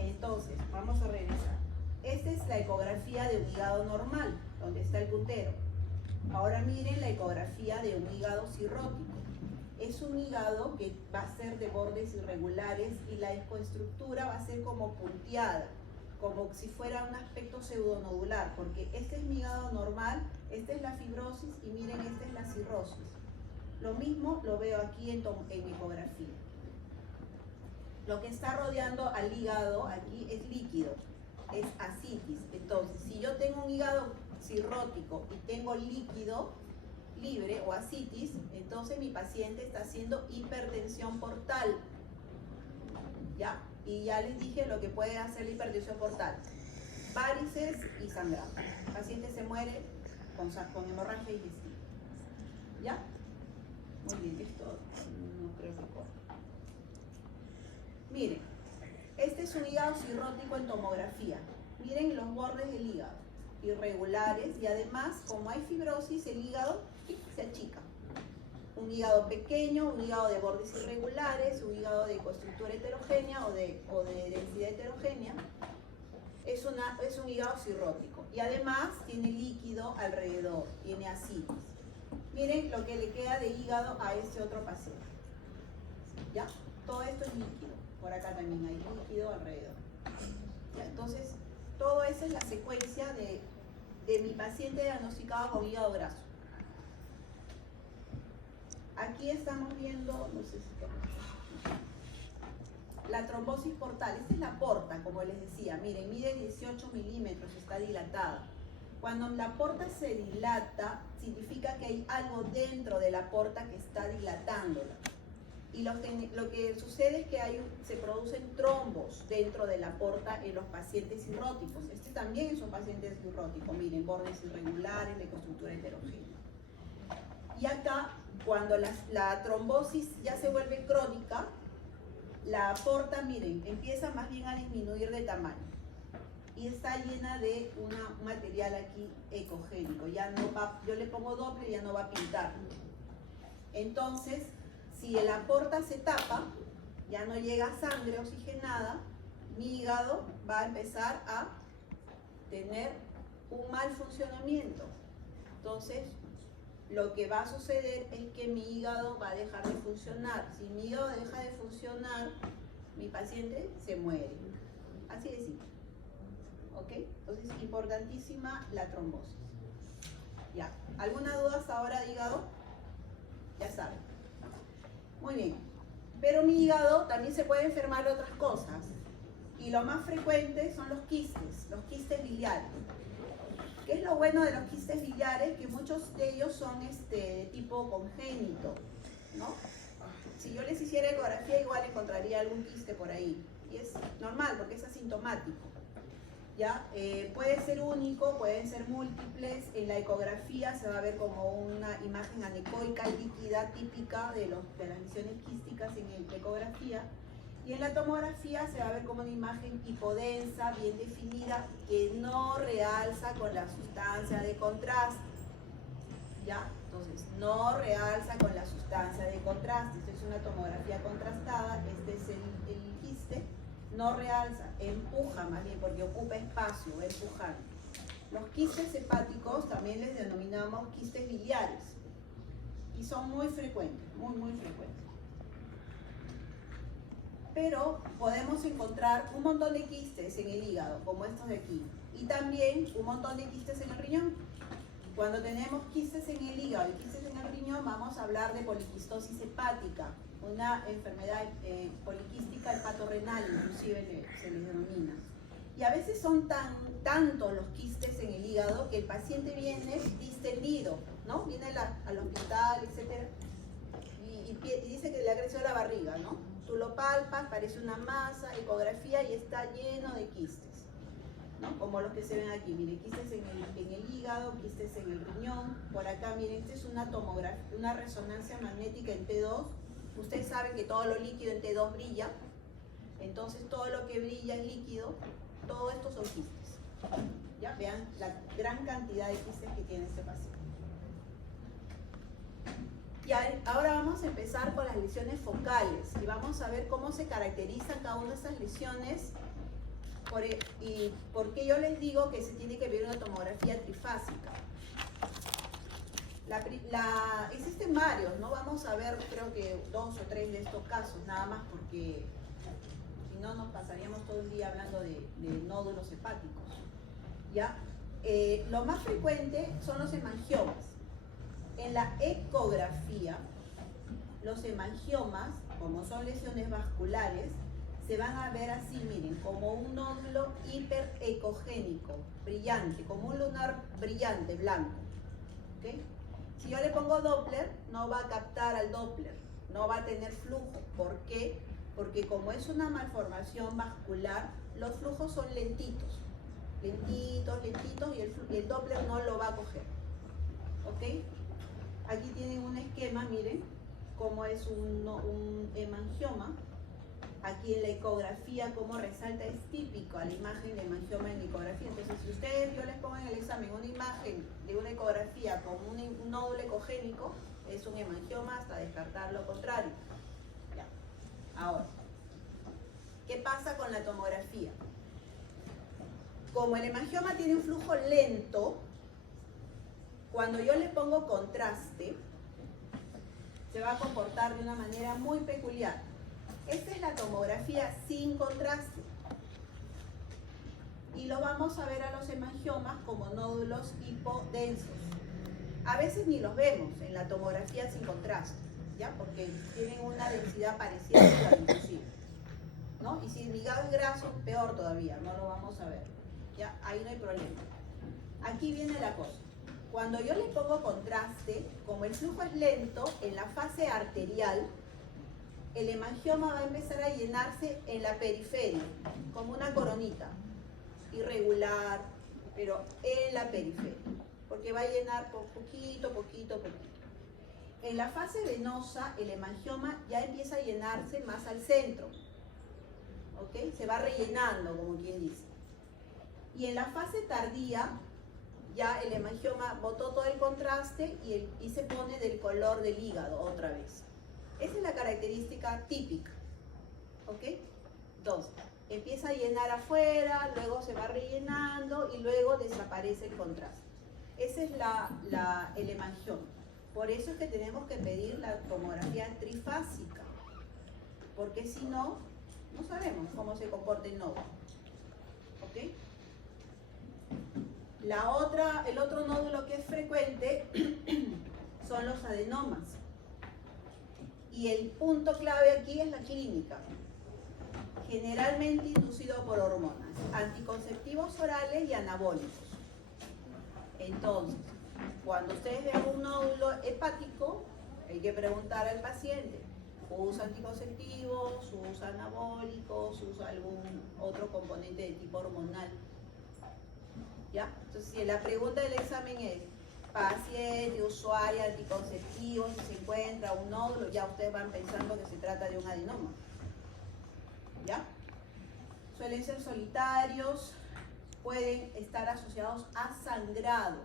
Entonces, vamos a revisar. Esta es la ecografía de un hígado normal, donde está el puntero. Ahora miren la ecografía de un hígado cirrótico. Es un hígado que va a ser de bordes irregulares y la ecoestructura va a ser como punteada, como si fuera un aspecto pseudonodular, porque este es mi hígado normal, esta es la fibrosis y miren, esta es la cirrosis. Lo mismo lo veo aquí en ecografía. Lo que está rodeando al hígado aquí es líquido, es ascitis. Entonces, si yo tengo un hígado cirrótico y tengo líquido libre o ascitis, entonces mi paciente está haciendo hipertensión portal. ¿Ya? Y ya les dije lo que puede hacer la hipertensión portal: varices y sangrado. El paciente se muere con hemorragia digestiva. ¿Ya? Muy bien, es todo. un hígado cirrótico en tomografía. Miren los bordes del hígado, irregulares, y además, como hay fibrosis, el hígado se achica. Un hígado pequeño, un hígado de bordes irregulares, un hígado de ecoestructura heterogénea o de densidad heterogénea, es un hígado cirrótico. Y además tiene líquido alrededor, tiene ascitis. Miren lo que le queda de hígado a este otro paciente. ¿Ya? Todo esto es líquido. Por acá también hay líquido alrededor. ¿Ya? Entonces, todo eso es la secuencia de mi paciente diagnosticado con hígado graso. Aquí estamos viendo, no sé si la trombosis portal. Esta es la porta, como les decía. Miren, mide 18 milímetros, está dilatada. Cuando la porta se dilata, significa que hay algo dentro de la porta que está dilatándola. Y lo que sucede es que se producen trombos dentro de la porta en los pacientes cirróticos. Este también es un paciente cirrótico. Miren, bordes irregulares, de ecoestructura heterogénea. Y acá, cuando la trombosis ya se vuelve crónica, la porta, miren, empieza más bien a disminuir de tamaño. Y está llena de un material aquí ecogénico. Ya no va, yo le pongo Doppler y ya no va a pintar. Entonces, si la porta se tapa, ya no llega sangre oxigenada, mi hígado va a empezar a tener un mal funcionamiento. Entonces, lo que va a suceder es que mi hígado va a dejar de funcionar. Si mi hígado deja de funcionar, mi paciente se muere. Así de simple. ¿Ok? Entonces, importantísima la trombosis. Ya. ¿Alguna duda hasta ahora de hígado? Ya saben. Muy bien. Pero mi hígado también se puede enfermar de otras cosas. Y lo más frecuente son los quistes biliares. ¿Qué es lo bueno de los quistes biliares? Que muchos de ellos son de tipo congénito, ¿no? Si yo les hiciera ecografía, igual encontraría algún quiste por ahí. Y es normal, porque es asintomático. ¿Ya? Puede ser único, pueden ser múltiples. En la ecografía se va a ver como una imagen anecoica líquida típica de las lesiones quísticas en la ecografía. Y en la tomografía se va a ver como una imagen hipodensa, bien definida, que no realza con la sustancia de contraste. ¿Ya? Entonces, no realza con la sustancia de contraste. Esta es una tomografía contrastada, este es el quiste. No realza, empuja más bien, porque ocupa espacio, va empujando. Los quistes hepáticos también les denominamos quistes biliares. Y son muy frecuentes, muy frecuentes. Pero podemos encontrar un montón de quistes en el hígado, como estos de aquí, y también un montón de quistes en el riñón. Cuando tenemos quistes en el hígado y quistes en el riñón, vamos a hablar de poliquistosis hepática, una enfermedad poliquística hepatorrenal, inclusive se les denomina. Y a veces son tantos los quistes en el hígado que el paciente viene distendido, ¿no? Viene al hospital, etc. Y dice que le ha crecido la barriga, ¿no? Tú lo palpas, parece una masa, ecografía y está lleno de quistes, ¿no? Como los que se ven aquí, miren, quistes en el hígado, quistes en el riñón. Por acá, miren, esta es una tomografía, una resonancia magnética en T2. Ustedes saben que todo lo líquido en T2 brilla, entonces todo lo que brilla es líquido, todo esto son quistes. Ya vean la gran cantidad de quistes que tiene este paciente. Y ahora vamos a empezar con las lesiones focales y vamos a ver cómo se caracterizan cada una de estas lesiones y por qué yo les digo que se tiene que ver una tomografía trifásica. Existen varios, ¿no? Vamos a ver creo que 2 o 3 de estos casos, nada más porque si no nos pasaríamos todo el día hablando de nódulos hepáticos. ¿Ya? Lo más frecuente son los hemangiomas. En la ecografía, los hemangiomas, como son lesiones vasculares, se van a ver así, miren, como un nódulo hiperecogénico, brillante, como un lunar brillante, blanco. ¿Okay? Si yo le pongo Doppler, no va a captar al Doppler, no va a tener flujo. ¿Por qué? Porque como es una malformación vascular, los flujos son lentitos, y el Doppler no lo va a coger. ¿Ok? Aquí tienen un esquema, miren, cómo es un hemangioma. Aquí en la ecografía, cómo resalta, es típico a la imagen de hemangioma en la ecografía. Entonces, si ustedes, yo les pongo en el examen una imagen de una ecografía con un nódulo ecogénico, es un hemangioma hasta descartar lo contrario. Ya. Ahora, ¿qué pasa con la tomografía? Como el hemangioma tiene un flujo lento, cuando yo le pongo contraste, se va a comportar de una manera muy peculiar. Esta es la tomografía sin contraste. Y lo vamos a ver a los hemangiomas como nódulos hipodensos. A veces ni los vemos en la tomografía sin contraste, ¿ya? Porque tienen una densidad parecida a la inclusive, ¿no? Y si el ligado es graso, peor todavía, no lo vamos a ver, ¿ya? Ahí no hay problema. Aquí viene la cosa. Cuando yo le pongo contraste, como el flujo es lento, en la fase arterial, el hemangioma va a empezar a llenarse en la periferia, como una coronita, irregular, pero en la periferia, porque va a llenar poquito. En la fase venosa, el hemangioma ya empieza a llenarse más al centro, ¿ok? Se va rellenando, como quien dice. Y en la fase tardía, ya el hemangioma botó todo el contraste y se pone del color del hígado otra vez. Esa es la característica típica, ¿ok? Entonces, empieza a llenar afuera, luego se va rellenando y luego desaparece el contraste. Ese es el hemangioma. Por eso es que tenemos que pedir la tomografía trifásica, porque si no, no sabemos cómo se comporta el nódulo, ¿ok? El otro nódulo que es frecuente son los adenomas. Y el punto clave aquí es la clínica, generalmente inducido por hormonas, anticonceptivos orales y anabólicos. Entonces, cuando ustedes vean un nódulo hepático, hay que preguntar al paciente, ¿usa anticonceptivos, usa anabólicos, usa algún otro componente de tipo hormonal? ¿Ya? Entonces, si la pregunta del examen es, paciente, usuaria, anticonceptivos, si se encuentra un nódulo, ya ustedes van pensando que se trata de un adenoma. ¿Ya? Suelen ser solitarios, pueden estar asociados a sangrado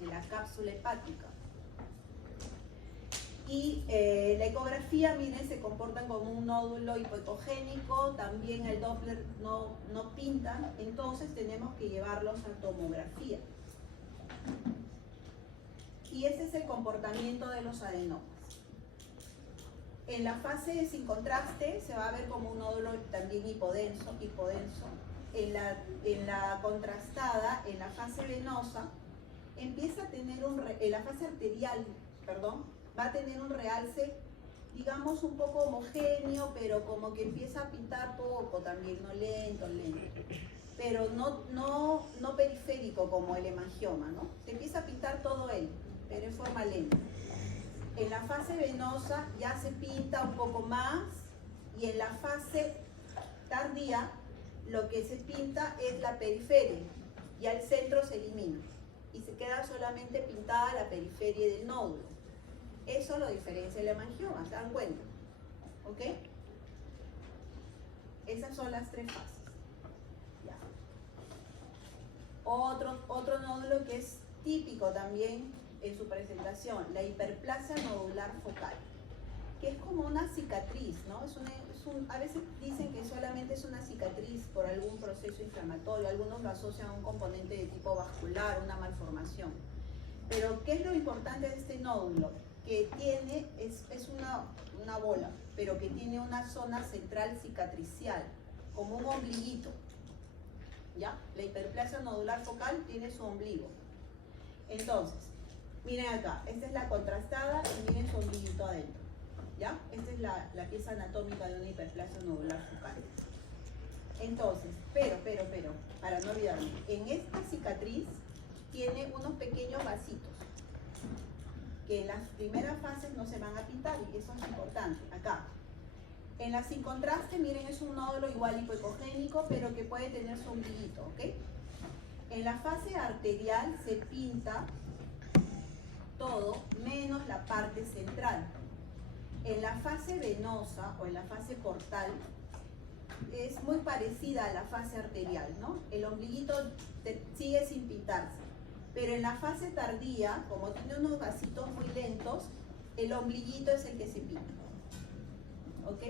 de la cápsula hepática. Y la ecografía, miren, se comportan como un nódulo hipoecogénico, también el Doppler no pintan, entonces tenemos que llevarlos a tomografía. Y ese es el comportamiento de los adenomas. En la fase sin contraste se va a ver como un nódulo también hipodenso. En la contrastada, en la fase venosa, empieza a tener en la fase arterial, va a tener un realce, digamos, un poco homogéneo, pero como que empieza a pintar poco también, no lento. Pero no periférico como el hemangioma, ¿no? Se empieza a pintar todo él, pero en forma lenta. En la fase venosa ya se pinta un poco más y en la fase tardía lo que se pinta es la periferia y al centro se elimina y se queda solamente pintada la periferia del nódulo. Eso lo diferencia el hemangioma, ¿se dan cuenta? ¿Ok? Esas son las tres fases. Ya. Otro nódulo que es típico también en su presentación, la hiperplasia nodular focal, que es como una cicatriz, ¿no? A veces dicen que solamente es una cicatriz por algún proceso inflamatorio, algunos lo asocian a un componente de tipo vascular, una malformación. Pero, ¿qué es lo importante de este nódulo? Que tiene, es una bola, pero que tiene una zona central cicatricial, como un ombliguito, ¿ya? La hiperplasia nodular focal tiene su ombligo. Entonces, miren acá, esta es la contrastada y miren su ombliguito adentro, ¿ya? Esta es la pieza anatómica de una hiperplasia nodular focal. Entonces, pero, para no olvidarme, en esta cicatriz tiene unos pequeños vasitos que en las primeras fases no se van a pintar y eso es importante, acá. En la sin contraste, miren, es un nódulo igual hipoecogénico, pero que puede tener su ombliguito, ¿ok? En la fase arterial se pinta todo menos la parte central. En la fase venosa o en la fase portal es muy parecida a la fase arterial, ¿no? El ombliguito sigue sin pintarse, pero en la fase tardía, como tiene unos vasitos muy lentos, el ombliguito es el que se pinta, ¿ok?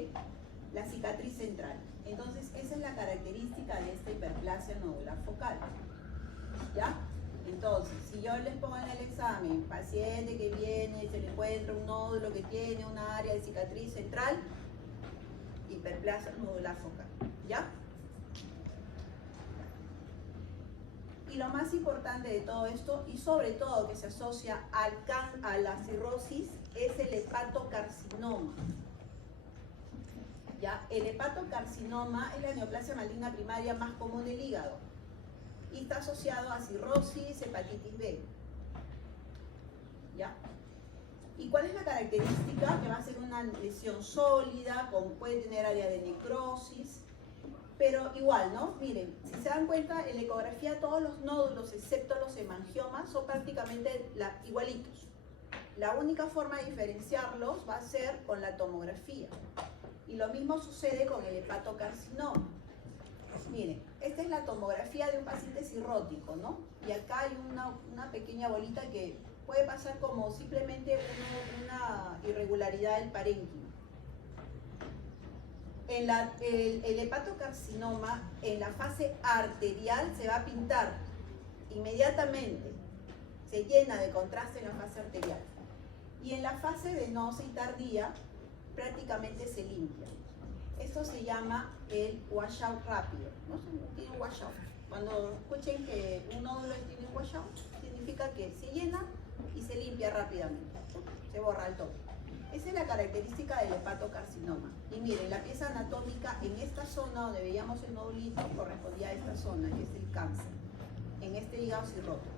La cicatriz central. Entonces, esa es la característica de esta hiperplasia nodular focal, ¿ya? Entonces, si yo les pongo en el examen, paciente que viene, se le encuentra un nódulo que tiene una área de cicatriz central, hiperplasia nodular focal, ¿ya? Y lo más importante de todo esto, y sobre todo que se asocia a la cirrosis, es el hepatocarcinoma. ¿Ya? El hepatocarcinoma es la neoplasia maligna primaria más común del hígado y está asociado a cirrosis, hepatitis B. ¿Ya? ¿Y cuál es la característica? Que va a ser una lesión sólida, puede tener área de necrosis, pero igual, ¿no? Miren, si se dan cuenta, en la ecografía todos los nódulos, excepto los hemangiomas, son prácticamente igualitos. La única forma de diferenciarlos va a ser con la tomografía. Y lo mismo sucede con el hepatocarcinoma. Miren, esta es la tomografía de un paciente cirrótico, ¿no? Y acá hay una pequeña bolita que puede pasar como simplemente una irregularidad del parénquima. El hepatocarcinoma en la fase arterial se va a pintar inmediatamente, se llena de contraste en la fase arterial. Y en la fase venosa y tardía prácticamente se limpia. Esto se llama el washout rápido, ¿no? Tiene un washout. Cuando escuchen que un nódulo tiene un washout, significa que se llena y se limpia rápidamente, se borra el toque. Esa es la característica del hepatocarcinoma. Y miren, la pieza anatómica en esta zona donde veíamos el nódulito correspondía a esta zona, que es el cáncer, en este hígado cirrótico.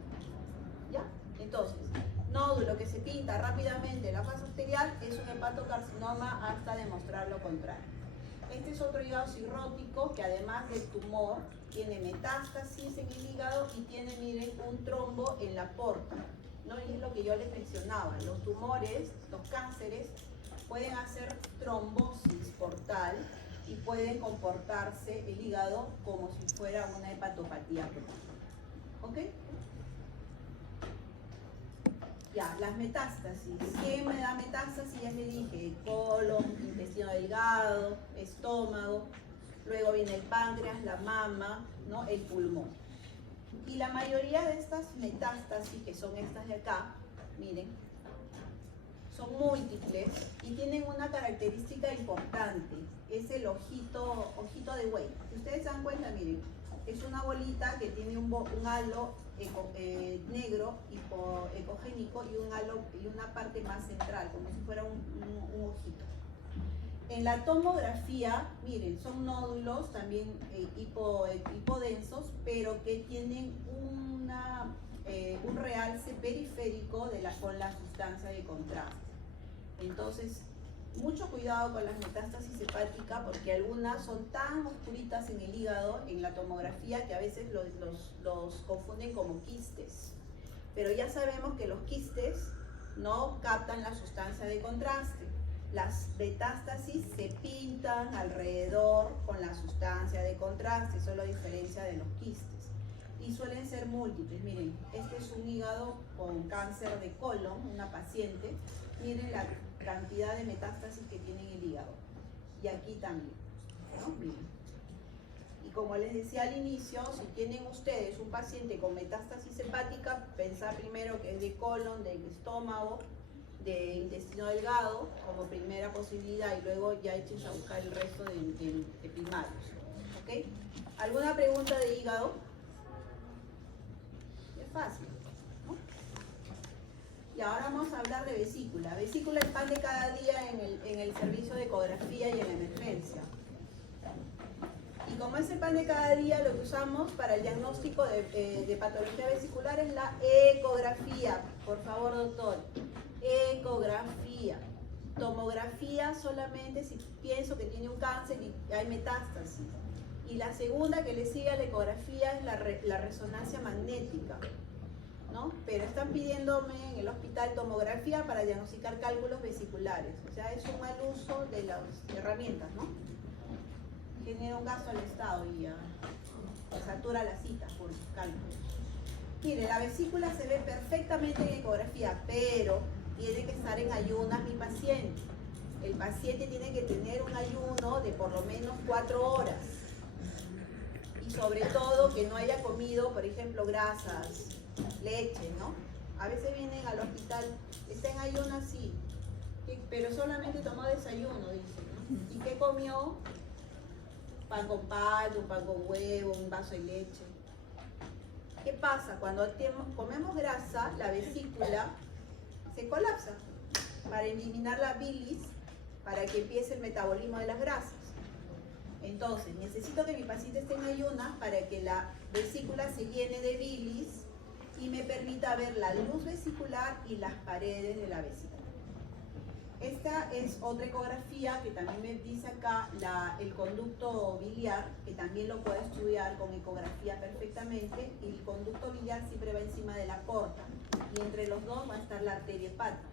¿Ya? Entonces, nódulo que se pinta rápidamente en la fase arterial es un hepatocarcinoma hasta demostrar lo contrario. Este es otro hígado cirrótico que además del tumor tiene metástasis en el hígado y tiene, miren, un trombo en la porta, ¿no? Y es lo que yo les mencionaba, los tumores, los cánceres, pueden hacer trombosis portal y pueden comportarse el hígado como si fuera una hepatopatía portal. ¿Ok? Ya, las metástasis. ¿Qué me da metástasis? Ya les dije, colon, intestino delgado, estómago, luego viene el páncreas, la mama, ¿no? El pulmón. Y la mayoría de estas metástasis, que son estas de acá, miren, son múltiples y tienen una característica importante, es el ojito de buey. Si ustedes se dan cuenta, miren, es una bolita que tiene un halo negro ecogénico y un halo y una parte más central, como si fuera un ojito. En la tomografía, miren, son nódulos también hipodensos, pero que tienen un realce periférico con la sustancia de contraste. Entonces, mucho cuidado con las metástasis hepáticas porque algunas son tan oscuritas en el hígado, en la tomografía, que a veces los confunden como quistes. Pero ya sabemos que los quistes no captan la sustancia de contraste. Las metástasis se pintan alrededor con la sustancia de contraste, eso es la diferencia de los quistes. Y suelen ser múltiples. Miren, este es un hígado con cáncer de colon, una paciente. Miren la cantidad de metástasis que tiene en el hígado. Y aquí también, ¿no? Miren. Y como les decía al inicio, si tienen ustedes un paciente con metástasis hepática, pensar primero que es de colon, del estómago, de intestino delgado como primera posibilidad y luego ya echen a buscar el resto de primarios. ¿Ok? ¿Alguna pregunta de hígado? Es fácil, ¿no? Y ahora vamos a hablar de vesícula. Vesícula es pan de cada día en el servicio de ecografía y en la emergencia. Y como es el pan de cada día, lo que usamos para el diagnóstico de patología vesicular es la ecografía. Por favor, doctor. Ecografía. Tomografía solamente si pienso que tiene un cáncer y hay metástasis. Y la segunda que le sigue a la ecografía es la resonancia magnética. ¿no? Pero están pidiéndome en el hospital tomografía para diagnosticar cálculos vesiculares. O sea, es un mal uso de las herramientas, ¿no? Genera un gasto al Estado y ya satura la cita por cálculos. Mire, la vesícula se ve perfectamente en ecografía, pero tiene que estar en ayunas mi paciente. El paciente tiene que tener un ayuno de por lo menos 4 horas. Y sobre todo que no haya comido, por ejemplo, grasas, leche, ¿no? A veces vienen al hospital, está en ayuno sí, pero solamente tomó desayuno, dice, ¿no? ¿Y qué comió? Pan con palta, un pan con huevo, un vaso de leche. ¿Qué pasa? Cuando comemos grasa, la vesícula se colapsa para eliminar la bilis, para que empiece el metabolismo de las grasas. Entonces, necesito que mi paciente esté en ayunas para que la vesícula se llene de bilis y me permita ver la luz vesicular y las paredes de la vesícula. Esta es otra ecografía que también me dice acá el conducto biliar, que también lo puedo estudiar con ecografía perfectamente, y el conducto biliar siempre va encima de la porta, y entre los dos va a estar la arteria hepática.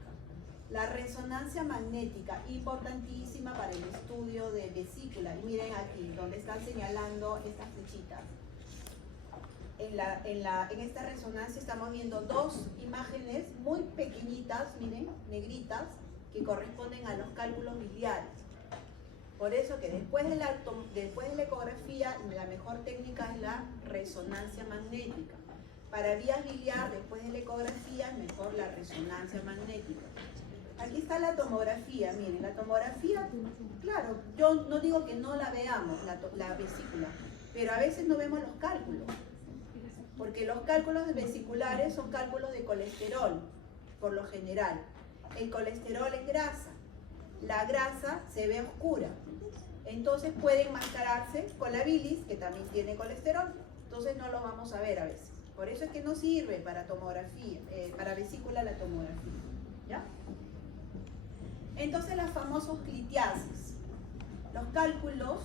La resonancia magnética, importantísima para el estudio de vesícula, y miren aquí, donde están señalando estas flechitas. En esta resonancia estamos viendo dos imágenes muy pequeñitas, miren, negritas, que corresponden a los cálculos biliares. Por eso que después de la ecografía, la mejor técnica es la resonancia magnética. Para vías biliar, después de la ecografía, es mejor la resonancia magnética. Aquí está la tomografía, miren, la tomografía, claro, yo no digo que no la veamos, la vesícula, pero a veces no vemos los cálculos, porque los cálculos vesiculares son cálculos de colesterol, por lo general. El colesterol es grasa, la grasa se ve oscura, entonces puede enmascararse con la bilis, que también tiene colesterol, entonces no lo vamos a ver a veces. Por eso es que no sirve para tomografía, para vesícula la tomografía, ¿ya? Entonces, los famosos clitiasis, los cálculos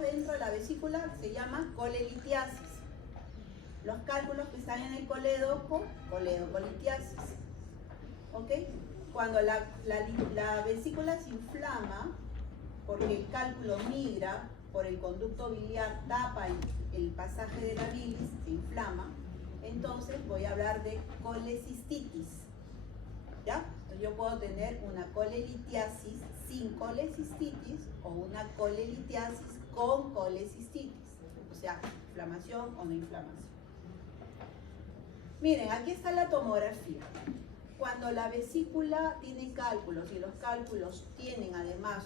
dentro de la vesícula se llaman colelitiasis. Los cálculos que están en el colédoco, coledocolitiasis. ¿Ok? Cuando la vesícula se inflama, porque el cálculo migra por el conducto biliar, tapa el pasaje de la bilis, se inflama, entonces voy a hablar de colecistitis. ¿Ya? Entonces yo puedo tener una colelitiasis sin colecistitis o una colelitiasis con colecistitis, o sea, inflamación o no inflamación. Miren, aquí está la tomografía. Cuando la vesícula tiene cálculos y los cálculos tienen además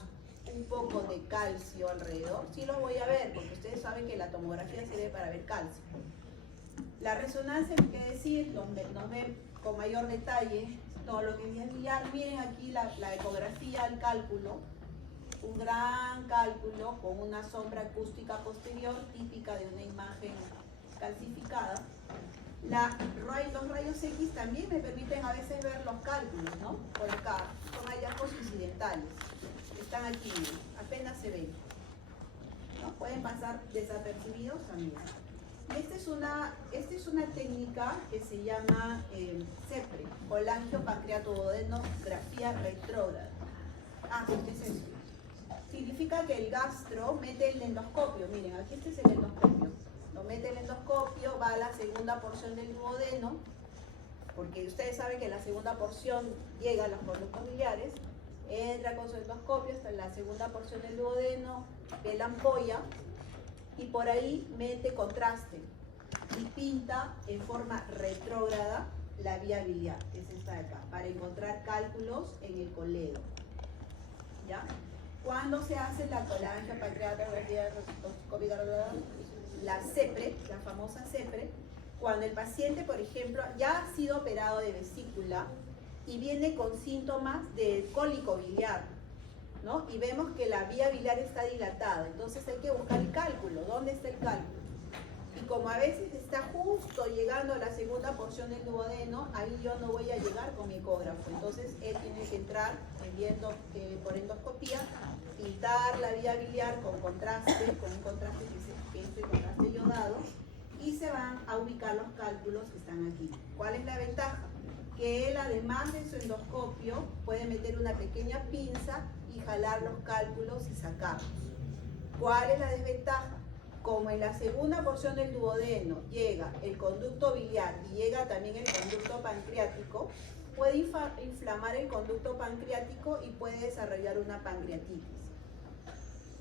un poco de calcio alrededor, sí los voy a ver, porque ustedes saben que la tomografía sirve para ver calcio. La resonancia, ¿qué decir? Donde nos ven con mayor detalle todo lo que es biliar. Miren aquí la ecografía, el cálculo, un gran cálculo con una sombra acústica posterior típica de una imagen calcificada. Los rayos X también me permiten a veces ver los cálculos, ¿no? Por acá, son hallazgos incidentales. Están aquí, apenas se ven, ¿no? Pueden pasar desapercibidos también. Y esta es una técnica que se llama CEPRE, colangiopancreatoduodenografía retrógrada. ¿Qué es eso? Significa que el gastro mete el endoscopio. Miren, aquí este es el endoscopio. Lo mete el endoscopio, va a la segunda porción del duodeno, porque ustedes saben que la segunda porción llega a los conductos biliares, entra con su endoscopio hasta la segunda porción del duodeno, ve la ampolla y por ahí mete contraste y pinta en forma retrógrada la vía biliar, que es esta de acá, para encontrar cálculos en el coledo. ¿Ya? Cuando se hace la colangiopancreatografía retrógrada, la CEPRE, la famosa CEPRE, cuando el paciente, por ejemplo, ya ha sido operado de vesícula y viene con síntomas de cólico biliar, ¿no? Y vemos que la vía biliar está dilatada, entonces hay que buscar el cálculo. ¿Dónde está el cálculo? Y como a veces está justo llegando a la segunda porción del duodeno, ahí yo no voy a llegar con mi ecógrafo, entonces él tiene que entrar viendo por endoscopía, pintar la vía biliar con contraste, con un contraste que es el contraste iodado, aquí se van a ubicar los cálculos que están aquí. ¿Cuál es la ventaja? Que él, además de su endoscopio, puede meter una pequeña pinza y jalar los cálculos y sacarlos. ¿Cuál es la desventaja? Como en la segunda porción del duodeno llega el conducto biliar y llega también el conducto pancreático, puede inflamar el conducto pancreático y puede desarrollar una pancreatitis.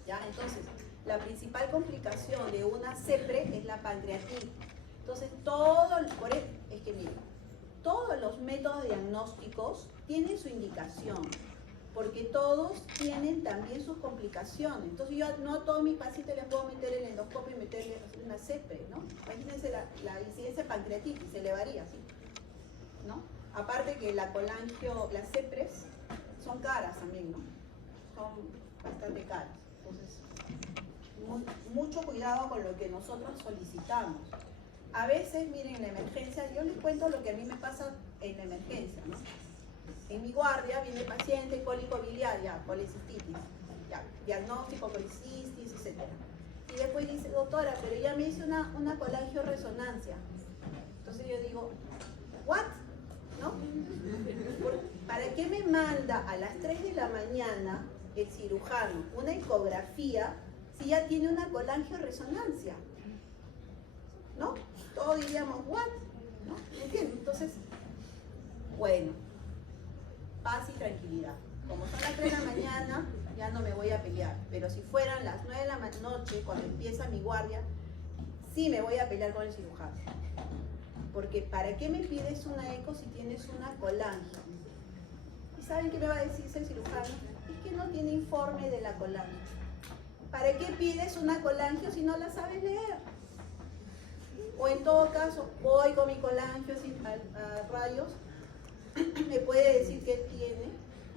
¿Ya? Entonces, la principal complicación de una CEPRE es la pancreatitis. Entonces, todos los métodos diagnósticos tienen su indicación, porque todos tienen también sus complicaciones. Entonces, yo no a todos mis pacientes les puedo meter el endoscopio y meterle una CEPRE, ¿no? Imagínense la incidencia de pancreatitis, se elevaría, ¿sí? ¿No? Aparte que las CEPRES son caras también, ¿no? Son bastante caras. Entonces, mucho cuidado con lo que nosotros solicitamos. A veces, miren, en la emergencia, yo les cuento lo que a mí me pasa en la emergencia, ¿no? En mi guardia viene el paciente cólico biliar, ya, colecistitis, ya, diagnóstico, colecistitis, etc. Y después dice, doctora, pero ya me hice una colangioresonancia. Entonces yo digo, ¿what? ¿No? ¿Para qué me manda a las 3 de la mañana el cirujano una ecografía si ya tiene una colangioresonancia? ¿No? Todos diríamos, ¿what? ¿No? ¿Me entiendes? Entonces, bueno, paz y tranquilidad. Como son las 3 de la mañana, ya no me voy a pelear. Pero si fueran las 9 de la noche, cuando empieza mi guardia, sí me voy a pelear con el cirujano. Porque ¿para qué me pides una eco si tienes una colangia? ¿Y saben qué me va a decir el cirujano? Es que no tiene informe de la colangia. ¿Para qué pides una colangio si no la sabes leer? O en todo caso, voy con mi colangio a rayos, me puede decir qué tiene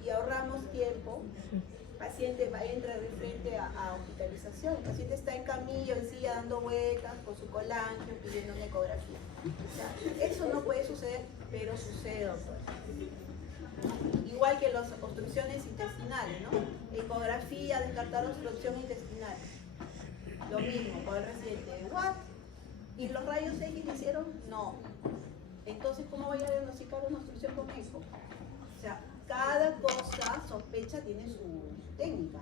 y ahorramos tiempo. El paciente entra de frente a hospitalización. El paciente está en camillo, en silla, dando vueltas con su colangio, pidiendo una ecografía. O sea, eso no puede suceder, pero sucede, doctor. Igual que las obstrucciones intestinales, ¿no? Ecografía, descartar obstrucción intestinal. Lo mismo con el residente. ¿What? ¿Y los rayos X le hicieron? No. Entonces, ¿cómo voy a diagnosticar una obstrucción con eco? O sea, cada cosa, sospecha, tiene su técnica.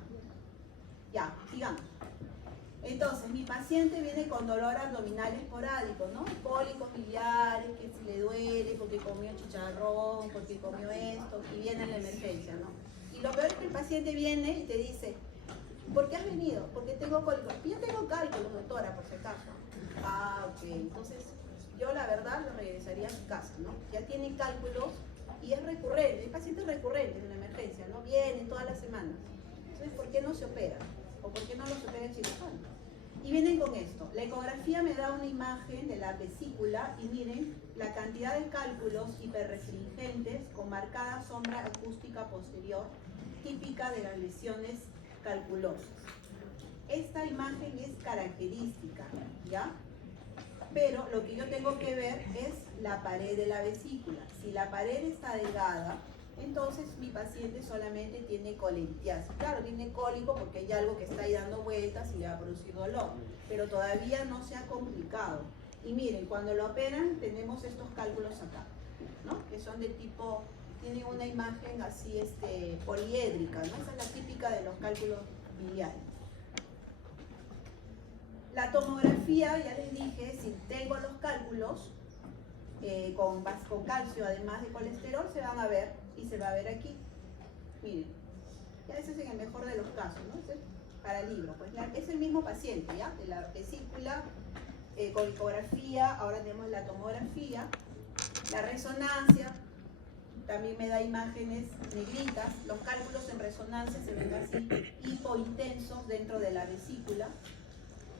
Ya, sigamos. Entonces, mi paciente viene con dolor abdominal esporádico, ¿no? Cólicos biliares, que si le duele porque comió chicharrón, porque comió esto, y viene en la emergencia, ¿no? Y lo peor es que el paciente viene y te dice, ¿por qué has venido? Porque tengo cólicos. Yo tengo cálculos, doctora, por si acaso. Ah, ok. Entonces, yo la verdad lo regresaría a su casa, ¿no? Ya tiene cálculos y es recurrente. El paciente es recurrente en la emergencia, ¿no? Viene todas las semanas. Entonces, ¿por qué no se opera? ¿O por qué no los opera el cirujano? Y vienen con esto. La ecografía me da una imagen de la vesícula y miren la cantidad de cálculos hiperrestringentes con marcada sombra acústica posterior, típica de las lesiones calculosas. Esta imagen es característica, ¿ya? Pero lo que yo tengo que ver es la pared de la vesícula. Si la pared está delgada, entonces mi paciente solamente tiene colelitiasis. Claro, tiene cólico porque hay algo que está ahí dando vueltas y le va a producir dolor, pero todavía no se ha complicado. Y miren, cuando lo operan tenemos estos cálculos acá, ¿no? Que son de tipo, tienen una imagen así poliédrica, ¿no? Esa es la típica de los cálculos biliares. La tomografía, ya les dije, si tengo los cálculos con calcio, además de colesterol, se van a ver y se va a ver aquí. Miren, ya ese es en el mejor de los casos, ¿no? Ese es para el libro. Pues es el mismo paciente, ¿ya? De la vesícula, con ecografía, ahora tenemos la tomografía, la resonancia, también me da imágenes negritas, los cálculos en resonancia se ven así, hipointensos dentro de la vesícula,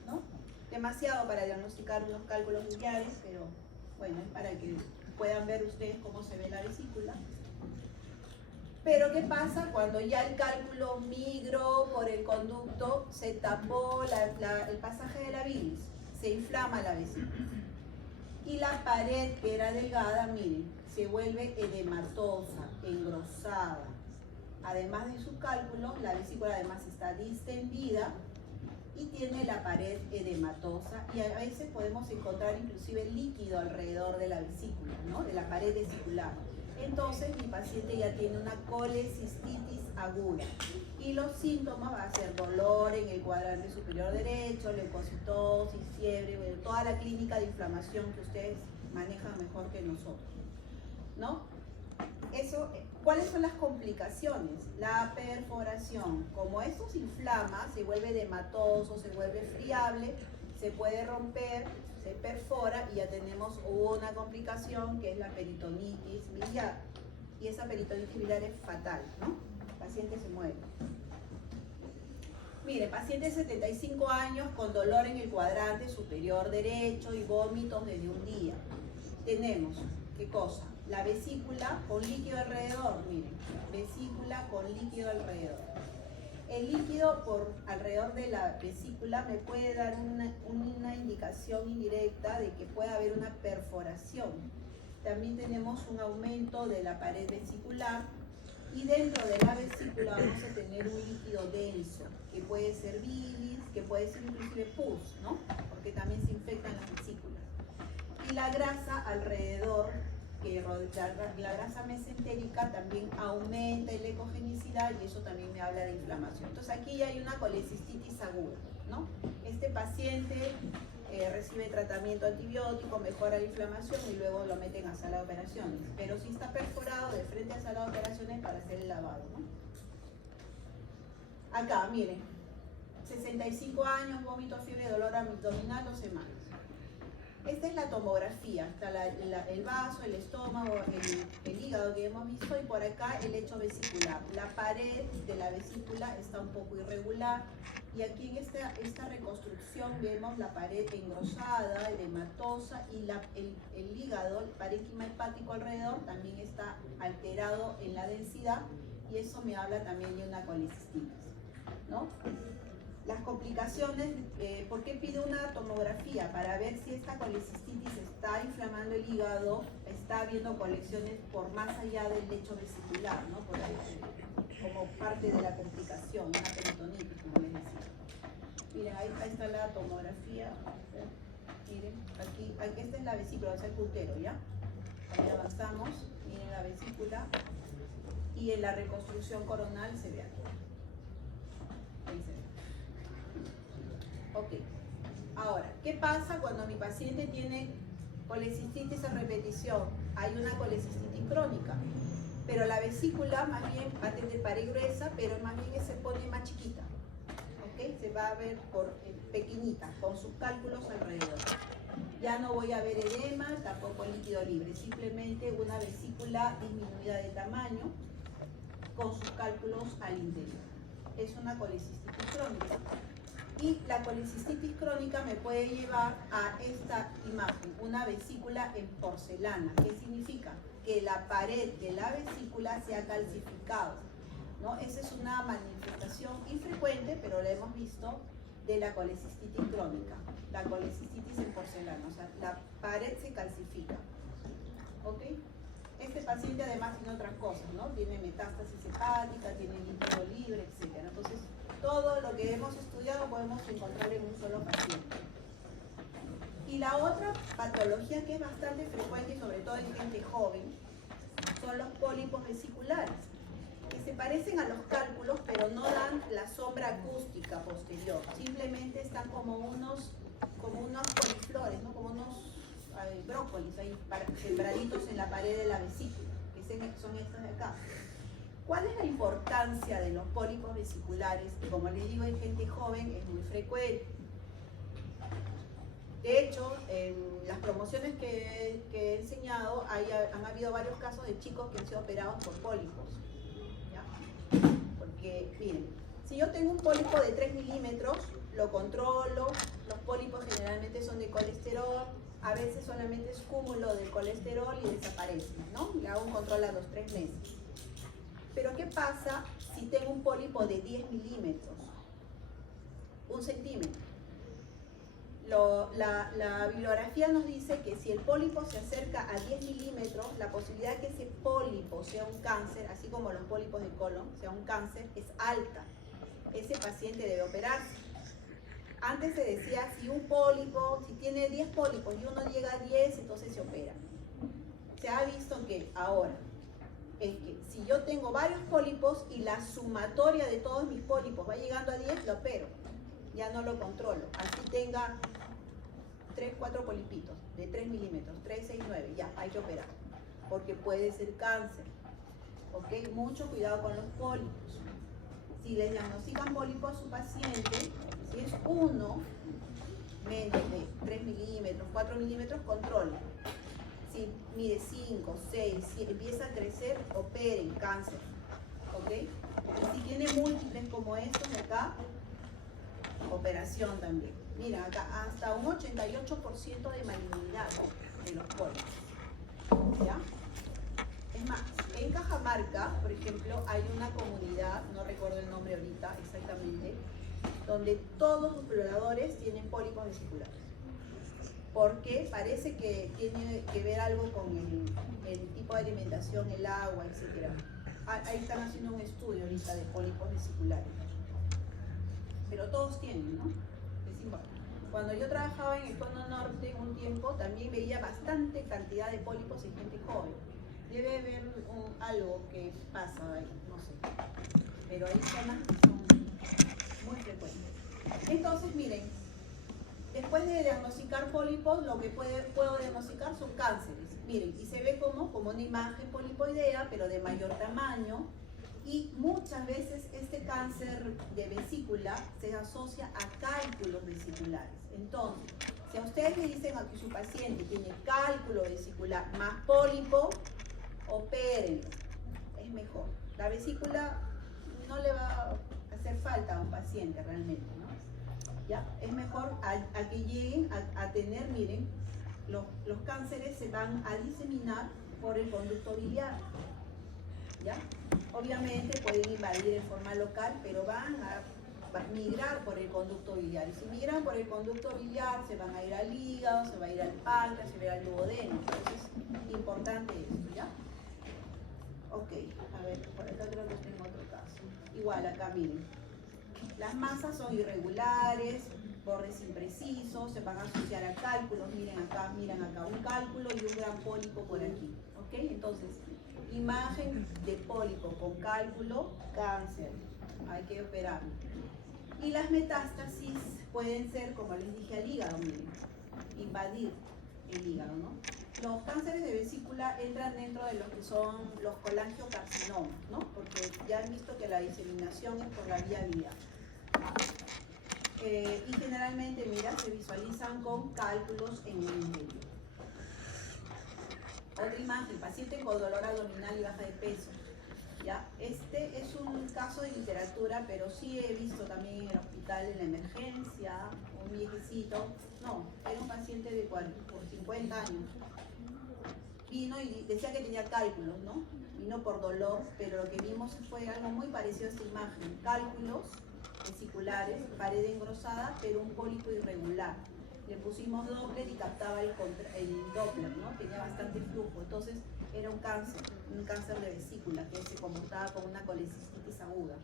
¿no? Demasiado para diagnosticar unos cálculos biliares, pero bueno, es para que puedan ver ustedes cómo se ve la vesícula. Pero ¿qué pasa cuando ya el cálculo migró por el conducto, se tapó el pasaje de la bilis, se inflama la vesícula? Y la pared que era delgada, miren, se vuelve edematosa, engrosada. Además de sus cálculos, la vesícula además está distendida y tiene la pared edematosa y a veces podemos encontrar inclusive líquido alrededor de la vesícula, ¿no? De la pared vesicular. Entonces mi paciente ya tiene una colecistitis aguda y los síntomas van a ser dolor en el cuadrante superior derecho, leucocitosis, fiebre, bueno, toda la clínica de inflamación que ustedes manejan mejor que nosotros, ¿no? Eso, ¿cuáles son las complicaciones? La perforación. Como esto se inflama, se vuelve edematoso, se vuelve friable, se puede romper, se perfora y ya tenemos una complicación que es la peritonitis biliar. Y esa peritonitis biliar es fatal, ¿no? El paciente se muere. Mire, paciente de 75 años con dolor en el cuadrante superior derecho y vómitos desde un día. Tenemos, ¿qué cosa? La vesícula con líquido alrededor, miren, vesícula con líquido alrededor. El líquido por alrededor de la vesícula me puede dar una indicación indirecta de que puede haber una perforación. También tenemos un aumento de la pared vesicular y dentro de la vesícula vamos a tener un líquido denso, que puede ser bilis, que puede ser inclusive pus, ¿no? Porque también se infectan las vesículas. Y la grasa alrededor, que la grasa mesentérica también aumenta la ecogenicidad y eso también me habla de inflamación. Entonces aquí ya hay una colecistitis aguda, ¿no? Este paciente recibe tratamiento antibiótico, mejora la inflamación y luego lo meten a sala de operaciones. Pero si está perforado, de frente a sala de operaciones para hacer el lavado, ¿no? Acá, miren, 65 años, vómito, fiebre, dolor abdominal, 2 semanas. Esta es la tomografía, está el vaso, el estómago, el hígado que hemos visto y por acá el lecho vesicular. La pared de la vesícula está un poco irregular y aquí en esta reconstrucción vemos la pared engrosada, edematosa y el hígado, el parénquima hepático alrededor también está alterado en la densidad y eso me habla también de una colecistitis, ¿no? Las complicaciones, ¿por qué pido una tomografía? Para ver si esta colecistitis está inflamando el hígado, está habiendo colecciones por más allá del lecho vesicular, ¿no? Por ahí, como parte de la complicación, una peritonitis, como les decía. Miren, ahí está la tomografía. Miren, aquí esta es la vesícula, es el puntero, ¿ya? Ahí avanzamos, miren la vesícula y en la reconstrucción coronal se ve aquí. Ahí se ve. Ok, ahora, ¿qué pasa cuando mi paciente tiene colecistitis a repetición? Hay una colecistitis crónica, pero la vesícula más bien va a tener pared gruesa, pero más bien se pone más chiquita, ¿ok? Se va a ver pequeñita, con sus cálculos alrededor. Ya no voy a ver edema, tampoco líquido libre, simplemente una vesícula disminuida de tamaño, con sus cálculos al interior. Es una colecistitis crónica. Y la colecistitis crónica me puede llevar a esta imagen, una vesícula en porcelana. ¿Qué significa? Que la pared de la vesícula se ha calcificado, ¿no? Esa es una manifestación infrecuente, pero la hemos visto, de la colecistitis crónica, la colecistitis en porcelana, o sea, la pared se calcifica, ¿ok? Este paciente además tiene otras cosas, ¿no? Tiene metástasis hepática, tiene líquido libre, etc. Entonces, todo lo que hemos estudiado podemos encontrar en un solo paciente. Y la otra patología que es bastante frecuente, y sobre todo en gente joven, son los pólipos vesiculares, que se parecen a los cálculos, pero no dan la sombra acústica posterior. Simplemente están como unos coliflores, ¿no? Como unos brócolis ahí sembraditos en la pared de la vesícula, que son estos de acá. ¿Cuál es la importancia de los pólipos vesiculares? Que como les digo, en gente joven es muy frecuente. De hecho, en las promociones que he enseñado, han habido varios casos de chicos que han sido operados por pólipos, ¿ya? Porque, miren, si yo tengo un pólipo de 3 milímetros, lo controlo, los pólipos generalmente son de colesterol, a veces solamente es cúmulo de colesterol y desaparece, ¿no? Le hago un control a los 3 meses. Pero ¿qué pasa si tengo un pólipo de 10 milímetros? 1 centímetro. La bibliografía nos dice que si el pólipo se acerca a 10 milímetros, la posibilidad de que ese pólipo sea un cáncer, así como los pólipos de colon, sea un cáncer, es alta. Ese paciente debe operarse. Antes se decía si un pólipo, si tiene 10 pólipos y uno llega a 10, entonces se opera. Se ha visto que ahora, es que si yo tengo varios pólipos y la sumatoria de todos mis pólipos va llegando a 10, lo opero. Ya no lo controlo. Así tenga 3, 4 polipitos de 3 milímetros, 3, 6, 9, ya, hay que operar. Porque puede ser cáncer. ¿Ok? Mucho cuidado con los pólipos. Si le diagnostican pólipo a su paciente, si es uno menos de 3 milímetros, 4 milímetros, controle. Si mide 5, 6, si empieza a crecer, operen, cáncer. ¿Ok? Y si tiene múltiples como estos de acá, operación también. Mira, acá hasta un 88% de malignidad de los pólipos. ¿Ya? Es más, en Cajamarca, por ejemplo, hay una comunidad, no recuerdo el nombre ahorita exactamente, donde todos los exploradores tienen pólipos vesiculares. Porque parece que tiene que ver algo con el tipo de alimentación, el agua, etc. Ahí están haciendo un estudio ahorita de pólipos vesiculares. Pero todos tienen, ¿no? Es importante. Cuando yo trabajaba en el Cono Norte un tiempo, también veía bastante cantidad de pólipos en gente joven. Debe haber algo que pasa ahí, no sé. Pero hay zonas que son muy frecuentes. Entonces, miren, después de diagnosticar pólipos, lo que puedo diagnosticar son cánceres. Miren, y se ve como una imagen polipoidea, pero de mayor tamaño. Y muchas veces este cáncer de vesícula se asocia a cálculos vesiculares. Entonces, si a ustedes le dicen a que su paciente tiene cálculo vesicular más pólipo, opérenlo, es mejor. La vesícula no le va a hacer falta a un paciente realmente, ¿no? ¿Ya? Es mejor a que lleguen a tener, miren, los cánceres se van a diseminar por el conducto biliar. ¿Ya? Obviamente pueden invadir en forma local, pero van a migrar por el conducto biliar. Y si migran por el conducto biliar, se van a ir al hígado, se va a ir al páncreas, se va a ir al duodeno. Entonces es importante esto, ¿ya? Ok, a ver, por acá creo que tengo otro caso. Igual, acá miren. Las masas son irregulares, bordes imprecisos, se van a asociar a cálculos. Miren acá, un cálculo y un gran pólipo por aquí. ¿Ok? Entonces, imagen de pólipo con cálculo, cáncer. Hay que operarlo. Y las metástasis pueden ser, como les dije, al hígado, miren, invadir el hígado, ¿no? Los cánceres de vesícula entran dentro de lo que son los colangiocarcinomas, ¿no? Porque ya han visto que la diseminación es por la vía biliar. Y generalmente, mira, se visualizan con cálculos en el interior. Otra imagen, paciente con dolor abdominal y baja de peso. ¿Ya? Este es un caso de literatura, pero sí he visto también en el hospital en la emergencia, un viejecito, no, era un paciente de 50 años. Vino y decía que tenía cálculos, ¿no? Vino por dolor, pero lo que vimos fue algo muy parecido a esta imagen. Cálculos vesiculares, pared engrosada, pero un pólipo irregular. Le pusimos Doppler y captaba el Doppler, ¿no? Tenía bastante flujo. Entonces era un cáncer de vesícula que se comportaba con una colecistitis aguda.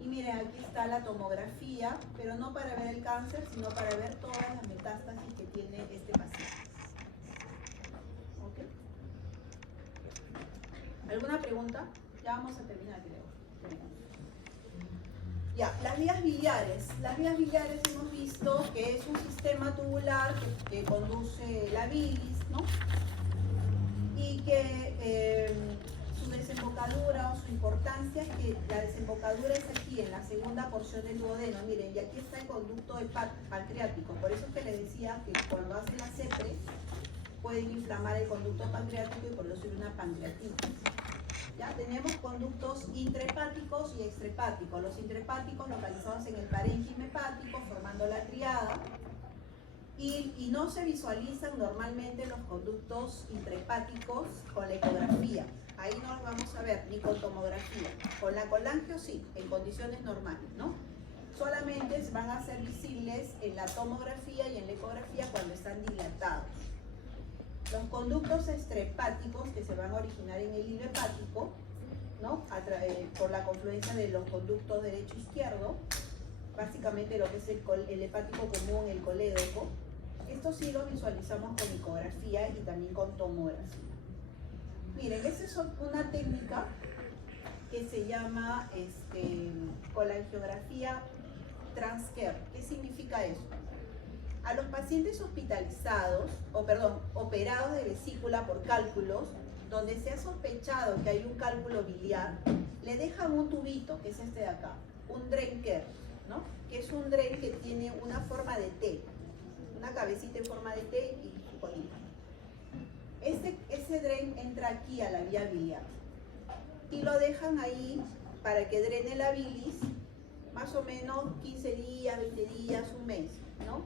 Y miren, aquí está la tomografía, pero no para ver el cáncer, sino para ver todas las metástasis que tiene este paciente. ¿Ok? ¿Alguna pregunta? Ya vamos a terminar, creo. Ya, las vías biliares. Las vías biliares hemos visto que es un sistema tubular que conduce la bilis, ¿no? Y que su desembocadura o su importancia es que la desembocadura es aquí, en la segunda porción del duodeno. Miren, y aquí está el conducto pancreático. Por eso es que les decía que cuando hacen la CEPRE pueden inflamar el conducto pancreático y producir una pancreatitis. ¿Ya? Tenemos conductos intrahepáticos y extrahepáticos. Los intrahepáticos localizados en el parénquima hepático, formando la triada, y no se visualizan normalmente los conductos intrahepáticos con la ecografía. Ahí no los vamos a ver, ni con tomografía. Con la colangio sí, en condiciones normales, ¿no? Solamente van a ser visibles en la tomografía y en la ecografía cuando están dilatados. Los conductos extrahepáticos que se van a originar en el hilo hepático, ¿no? Por la confluencia de los conductos derecho e izquierdo, básicamente lo que es el hepático común, el colédoco. Esto sí lo visualizamos con ecografía y también con tomografía. Miren, esa es una técnica que se llama colangiografía transcare. ¿Qué significa eso? A los pacientes hospitalizados, operados de vesícula por cálculos, donde se ha sospechado que hay un cálculo biliar, le dejan un tubito, que es este de acá, un Drenker, ¿no? Que es un dren que tiene una forma de T, una cabecita en forma de T y su colita. Ese dren entra aquí a la vía biliar y lo dejan ahí para que drene la bilis más o menos 15 días, 20 días, un mes, ¿no?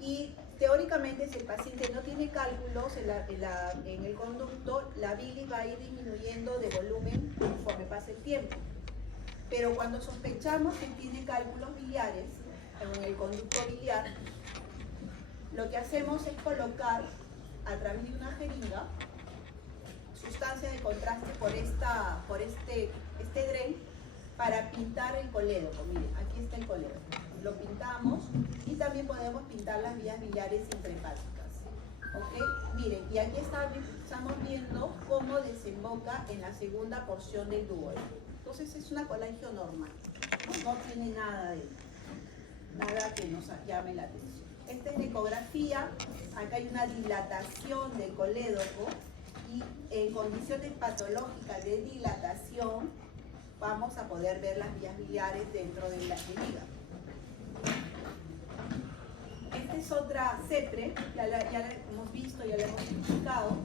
Y teóricamente, si el paciente no tiene cálculos en el conducto, la bilis va a ir disminuyendo de volumen conforme pase el tiempo. Pero cuando sospechamos que tiene cálculos biliares en el conducto biliar, lo que hacemos es colocar a través de una jeringa sustancia de contraste por este dren para pintar el colédoco. Miren, aquí está el colédoco. Lo pintamos y también podemos pintar las vías biliares intrahepáticas. ¿Ok? Miren, y aquí estamos viendo cómo desemboca en la segunda porción del duodeno. Entonces es una colangio normal. No tiene nada que nos llame la atención. Esta es la ecografía. Acá hay una dilatación del colédoco y en condiciones patológicas de dilatación vamos a poder ver las vías biliares dentro de la hígado. Esta es otra CEPRE, ya la hemos visto, ya la hemos explicado.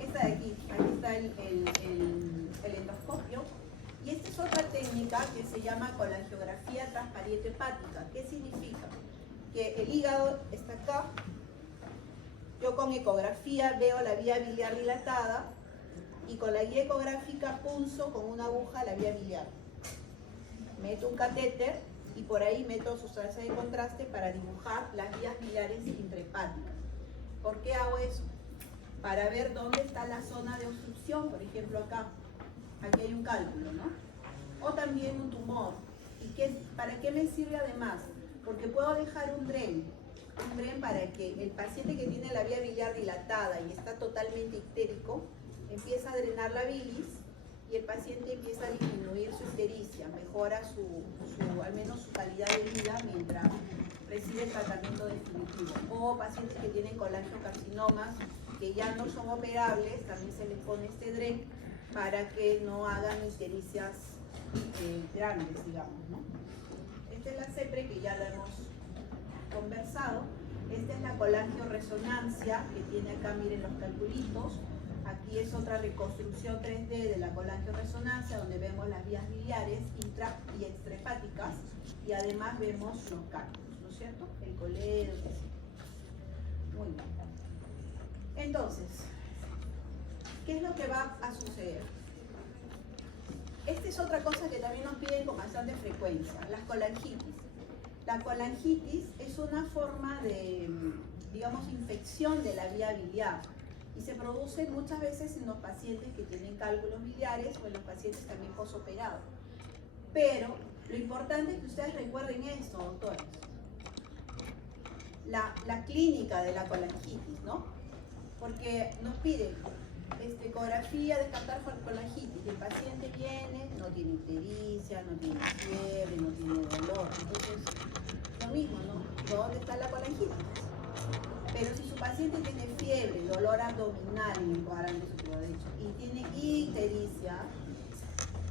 Esta de aquí está el endoscopio. Y esta es otra técnica que se llama colangiografía transparente hepática. ¿Qué significa? Que el hígado está acá. Yo con ecografía veo la vía biliar dilatada y con la guía ecográfica punzo con una aguja la vía biliar. Meto un catéter y por ahí meto sustancia de contraste para dibujar las vías biliares intrahepáticas. ¿Por qué hago eso? Para ver dónde está la zona de obstrucción, por ejemplo acá. Aquí hay un cálculo, ¿no? O también un tumor. ¿Y para qué me sirve además? Porque puedo dejar un dren para que el paciente que tiene la vía biliar dilatada y está totalmente ictérico, empieza a drenar la bilis y el paciente empieza a disminuir su ictericia, mejora al menos su calidad de vida mientras recibe el tratamiento definitivo. O pacientes que tienen colangiocarcinomas que ya no son operables, también se les pone este dren para que no hagan ictericias grandes, digamos, ¿no? Esta es la CEPRE que ya la hemos conversado. Esta es la colangioresonancia que tiene acá, miren los calculitos. Aquí es otra reconstrucción 3D de la colangioresonancia donde vemos las vías biliares intra y extrahepáticas y además vemos los cálculos, ¿no es cierto? El colédoco. Muy bien. Entonces, ¿qué es lo que va a suceder? Esta es otra cosa que también nos piden con bastante frecuencia, las colangitis. La colangitis es una forma de, digamos, infección de la vía biliar y se produce muchas veces en los pacientes que tienen cálculos biliares o en los pacientes también posoperados. Pero lo importante es que ustedes recuerden esto, doctores. La clínica de la colangitis, ¿no? Porque nos piden ecografía, descartar colangitis. El paciente viene, no tiene ictericia, no tiene fiebre, no tiene dolor. Entonces, lo mismo, ¿no? ¿Dónde está la colangitis? Pero si su paciente tiene fiebre, dolor abdominal en el cuadrante superior derecho y tiene ictericia,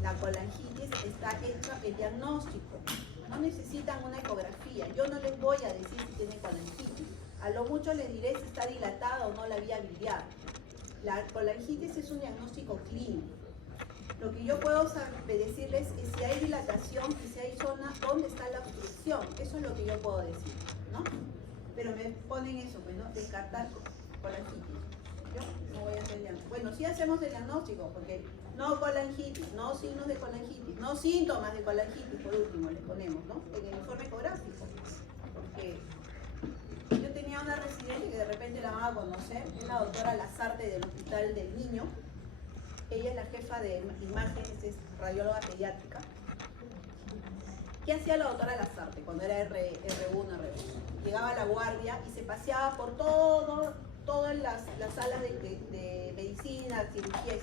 la colangitis está hecha el diagnóstico. No necesitan una ecografía. Yo no les voy a decir si tiene colangitis. A lo mucho les diré si está dilatada o no la vía biliar. La colangitis es un diagnóstico clínico. Lo que yo puedo decirles es si hay dilatación y si hay zona donde está la obstrucción. Eso es lo que yo puedo decir, ¿no? Pero me ponen eso, pues, ¿no? Descartar colangitis. Yo no voy a hacer diagnóstico. Bueno, sí hacemos el diagnóstico, porque no colangitis, no signos de colangitis, no síntomas de colangitis, por último, le ponemos, ¿no? En el informe ecográfico. Porque yo tenía una residente que de repente la van a conocer, es la doctora Lazarte del Hospital del Niño. Ella es la jefa de imágenes, es radióloga pediátrica. ¿Qué hacía la doctora Lazarte cuando era R1, R2? Llegaba a la guardia y se paseaba por todas las salas de medicina, cirugía,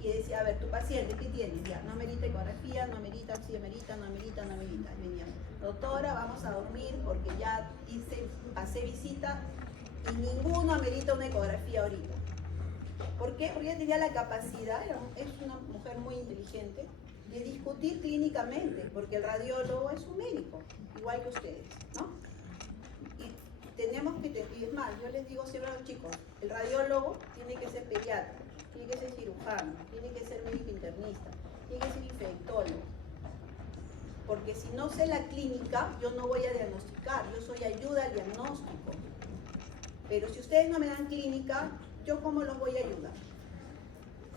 y decía, a ver, tu paciente, ¿qué tienes? Ya, no amerita ecografía, no amerita, sí amerita, no amerita, no amerita. Y venía, doctora, vamos a dormir porque ya pasé visita y ninguno amerita una ecografía ahorita. ¿Por qué? Porque ella tenía la capacidad, es una mujer muy inteligente, de discutir clínicamente, porque el radiólogo es un médico, igual que ustedes, ¿no? Y tenemos que, y es más, yo les digo siempre a los chicos, el radiólogo tiene que ser pediatra, tiene que ser cirujano, tiene que ser médico internista, tiene que ser infectólogo. Porque si no sé la clínica, yo no voy a diagnosticar, yo soy ayuda al diagnóstico. Pero si ustedes no me dan clínica, ¿yo cómo los voy a ayudar?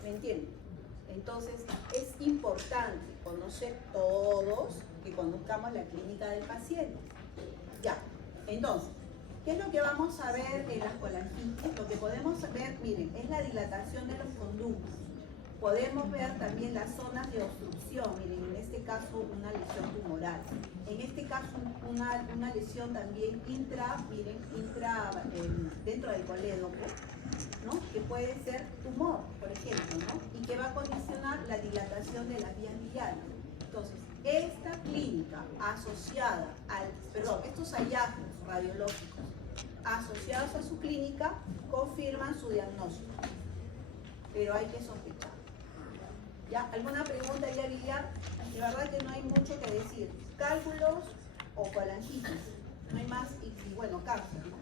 ¿Me entienden? Entonces, es importante conocer todos, que conozcamos la clínica del paciente. Ya, entonces, ¿qué es lo que vamos a ver en las colangitis? Lo que podemos ver, miren, es la dilatación de los conductos. Podemos ver también las zonas de obstrucción, miren, en este caso una lesión tumoral. En este caso una lesión también dentro del colédoco, ¿no? Que puede ser tumor, por ejemplo, ¿no? Y que va a condicionar la dilatación de las vías biliares. Entonces, esta clínica asociada estos hallazgos radiológicos asociados a su clínica confirman su diagnóstico, pero hay que sospechar. ¿Ya? ¿Alguna pregunta ya, Villar? De verdad que no hay mucho que decir. Cálculos o colangitis, no hay más, y bueno, cáncer, ¿no?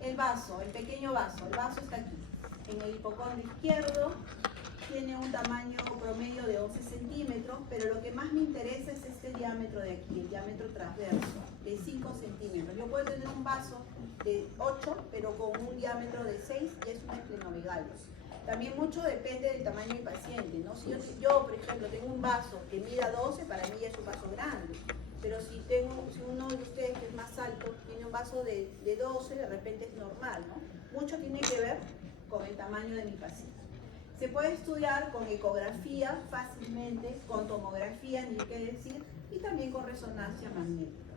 El vaso, el pequeño vaso, el vaso está aquí, en el hipocondrio izquierdo, tiene un tamaño promedio de 11 centímetros, pero lo que más me interesa es este diámetro de aquí, el diámetro transverso, de 5 centímetros. Yo puedo tener un vaso de 8, pero con un diámetro de 6 y es un esplenomegalia. También mucho depende del tamaño del paciente, ¿no? Si yo, por ejemplo, tengo un vaso que mida 12, para mí es un vaso grande. Pero si uno de ustedes que es más alto tiene un vaso de 12, de repente es normal, ¿no? Mucho tiene que ver con el tamaño de mi paciente. Se puede estudiar con ecografía fácilmente, con tomografía, ni qué decir, y también con resonancia magnética.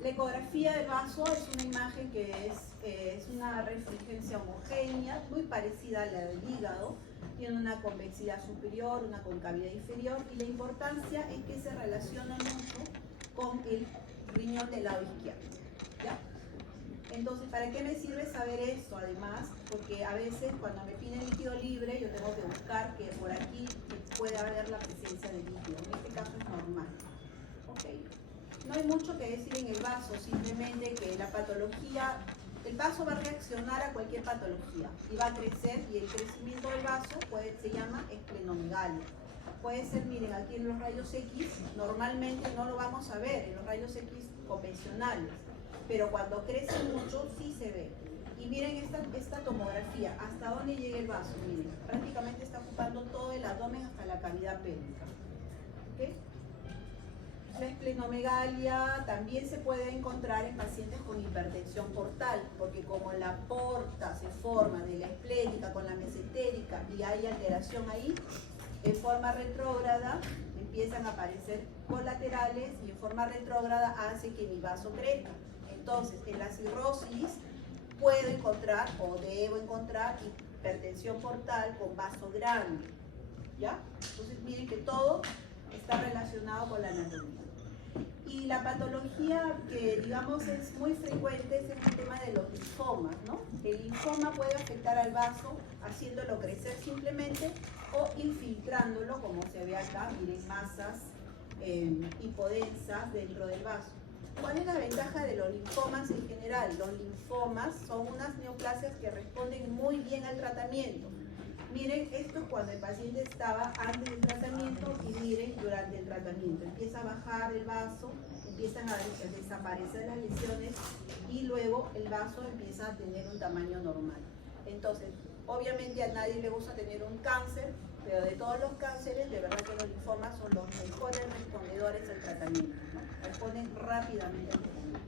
La ecografía del vaso es una imagen que es una refulgencia homogénea, muy parecida a la del hígado, tiene una convexidad superior, una concavidad inferior, y la importancia es que se relaciona mucho con el riñón del lado izquierdo, ¿ya? Entonces, ¿para qué me sirve saber esto? Además, porque a veces cuando me piden líquido libre, yo tengo que buscar que por aquí pueda haber la presencia de líquido. En este caso es normal. ¿Okay? No hay mucho que decir en el vaso, simplemente que la patología, el vaso va a reaccionar a cualquier patología y va a crecer, y el crecimiento del vaso se llama esplenomegalia. Puede ser, miren, aquí en los rayos X, normalmente no lo vamos a ver en los rayos X convencionales, pero cuando crece mucho sí se ve. Y miren esta tomografía, hasta dónde llega el vaso, miren, prácticamente está ocupando todo el abdomen hasta la cavidad pélvica. ¿Okay? La esplenomegalia también se puede encontrar en pacientes con hipertensión portal, porque como la porta se forma de la esplénica con la mesentérica y hay alteración ahí, en forma retrógrada empiezan a aparecer colaterales y en forma retrógrada hace que mi vaso crezca. Entonces, en la cirrosis puedo encontrar o debo encontrar hipertensión portal con vaso grande, ¿ya? Entonces, miren que todo está relacionado con la anatomía. Y la patología que, digamos, es muy frecuente es el tema de los linfomas, ¿no? El linfoma puede afectar al vaso haciéndolo crecer simplemente o infiltrándolo, como se ve acá, miren, masas hipodensas dentro del vaso. ¿Cuál es la ventaja de los linfomas en general? Los linfomas son unas neoplasias que responden muy bien al tratamiento. Miren, esto es cuando el paciente estaba antes del tratamiento y miren durante el tratamiento. Empieza a bajar el vaso, empiezan a desaparecer las lesiones y luego el vaso empieza a tener un tamaño normal. Entonces, obviamente a nadie le gusta tener un cáncer, pero de todos los cánceres, de verdad que los linfomas son los mejores respondedores al tratamiento, ¿no? Responden rápidamente al tratamiento.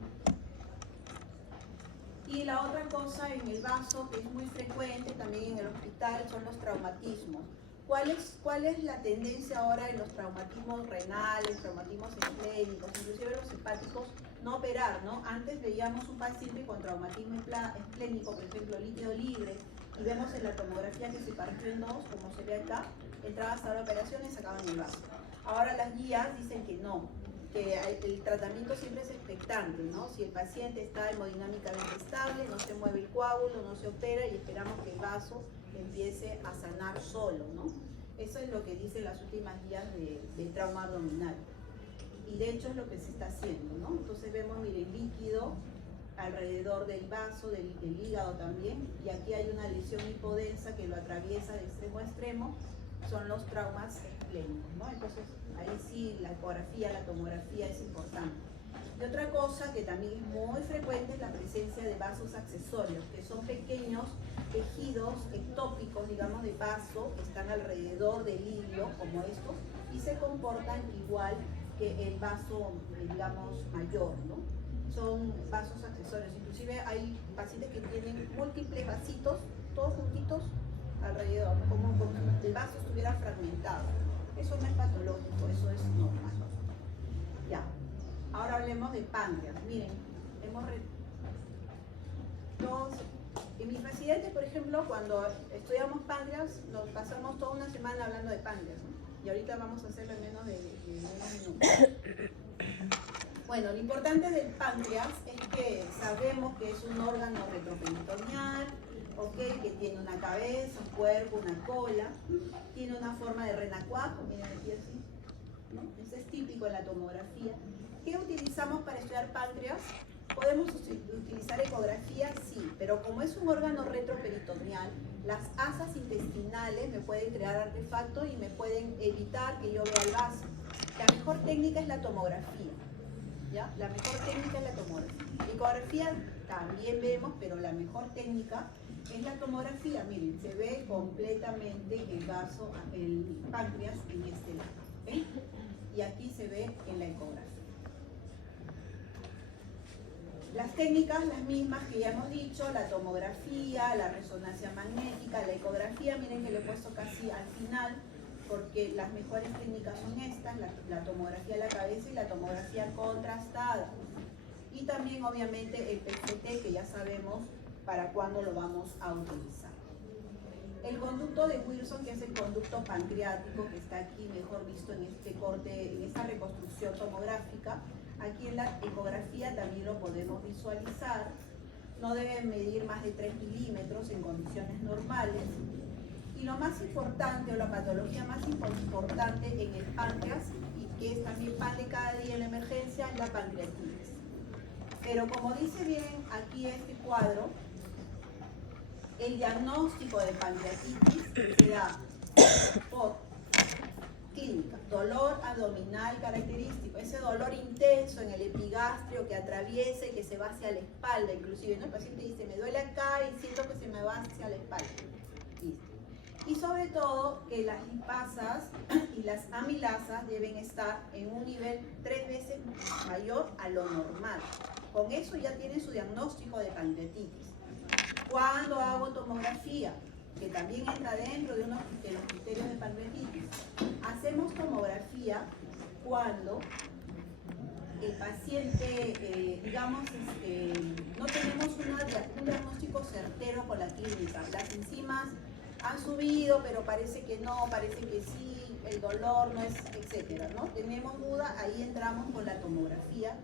Y la otra cosa en el vaso que es muy frecuente también en el hospital son los traumatismos. ¿Cuál es la tendencia ahora en los traumatismos renales, traumatismos esplénicos, inclusive los hepáticos, no operar, ¿no? Antes veíamos un paciente con traumatismo esplénico, por ejemplo, líquido libre, y vemos en la tomografía que se partió en dos, como se ve acá, entraba hasta la operación y sacaban el vaso. Ahora las guías dicen que no, que el tratamiento siempre es expectante, ¿no? Si el paciente está hemodinámicamente estable, no se mueve el coágulo, no se opera y esperamos que el vaso empiece a sanar solo, ¿no? Eso es lo que dicen las últimas guías del trauma abdominal. Y de hecho es lo que se está haciendo, ¿no? Entonces vemos, miren, líquido alrededor del vaso, del hígado también, y aquí hay una lesión hipodensa que lo atraviesa de extremo a extremo, son los traumas esplénicos, ¿no? Entonces ahí sí la ecografía, la tomografía es importante. Y otra cosa que también es muy frecuente es la presencia de vasos accesorios, que son pequeños tejidos ectópicos, digamos, de vaso, que están alrededor del hilio, como estos, y se comportan igual que el vaso, digamos, mayor, ¿no? Son vasos accesorios. Inclusive hay pacientes que tienen múltiples vasitos, todos juntitos alrededor, como si el vaso estuviera fragmentado. Eso no es patológico, eso es normal. Ya. Ahora hablemos de páncreas. Miren, en mis residentes, por ejemplo, cuando estudiamos páncreas, nos pasamos toda una semana hablando de páncreas, ¿no? Y ahorita vamos a hacerlo en menos de unos minutos. Bueno, lo importante del páncreas es que sabemos que es un órgano retroperitoneal, ¿okay? Que tiene una cabeza, un cuerpo, una cola, tiene una forma de renacuajo, miren aquí así, ¿no? Eso es típico en la tomografía. ¿Qué utilizamos para estudiar páncreas? ¿Podemos utilizar ecografía? Sí, pero como es un órgano retroperitoneal, las asas intestinales me pueden crear artefactos y me pueden evitar que yo vea el vaso. La mejor técnica es la tomografía, ¿ya? La mejor técnica es la tomografía. Ecografía también vemos, pero la mejor técnica es la tomografía. Miren, se ve completamente el vaso, el páncreas en este lado, ¿okay? Y aquí se ve en la ecografía. Las técnicas, las mismas que ya hemos dicho, la tomografía, la resonancia magnética, la ecografía, miren que lo he puesto casi al final, porque las mejores técnicas son estas, la tomografía de la cabeza y la tomografía contrastada. Y también, obviamente, el PET-CT, que ya sabemos para cuándo lo vamos a utilizar. El conducto de Wilson, que es el conducto pancreático, que está aquí mejor visto en este corte, en esta reconstrucción tomográfica, aquí en la ecografía también lo podemos visualizar. No debe medir más de 3 milímetros en condiciones normales. Y lo más importante, o la patología más importante en el páncreas, y que es también pan de cada día en la emergencia, es la pancreatitis. Pero como dice bien aquí este cuadro, el diagnóstico de pancreatitis se da por clínica, dolor abdominal característico, ese dolor intenso en el epigastrio que atraviesa y que se va hacia la espalda, inclusive, ¿no? El paciente dice, me duele acá y siento que se me va hacia la espalda. Listo. Y sobre todo que las lipasas y las amilasas deben estar en un nivel 3 veces mayor a lo normal. Con eso ya tienen su diagnóstico de pancreatitis. Cuando hago tomografía, que también entra dentro de uno de los criterios de pancreatitis, hacemos tomografía cuando el paciente, digamos, no tenemos un diagnóstico certero con la clínica. Las enzimas han subido, pero parece que no, parece que sí, el dolor no es, etcétera, ¿no? Tenemos duda, ahí entramos con la tomografía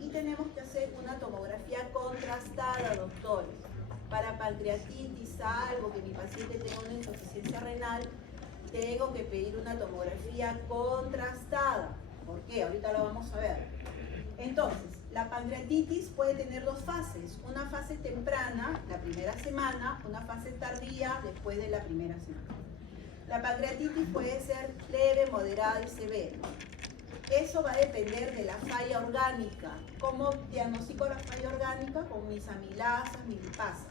y tenemos que hacer una tomografía contrastada, doctores. Para pancreatitis, salvo que mi paciente tenga una insuficiencia renal, tengo que pedir una tomografía contrastada. ¿Por qué? Ahorita lo vamos a ver. Entonces, la pancreatitis puede tener dos fases. Una fase temprana, la primera semana, una fase tardía después de la primera semana. La pancreatitis puede ser leve, moderada y severa. Eso va a depender de la falla orgánica. ¿Cómo diagnostico la falla orgánica? Con mis amilasas, mis lipasas.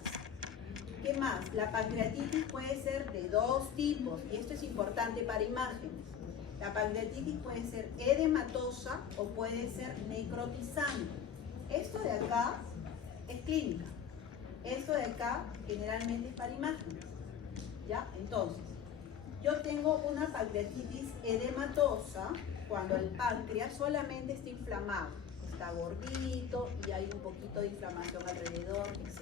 ¿Qué más? La pancreatitis puede ser de dos tipos, y esto es importante para imágenes. La pancreatitis puede ser edematosa o puede ser necrotizante. Esto de acá es clínica. Esto de acá generalmente es para imágenes. ¿Ya? Entonces, Yo tengo una pancreatitis edematosa cuando el páncreas solamente está inflamado, está gordito y hay un poquito de inflamación alrededor, etc.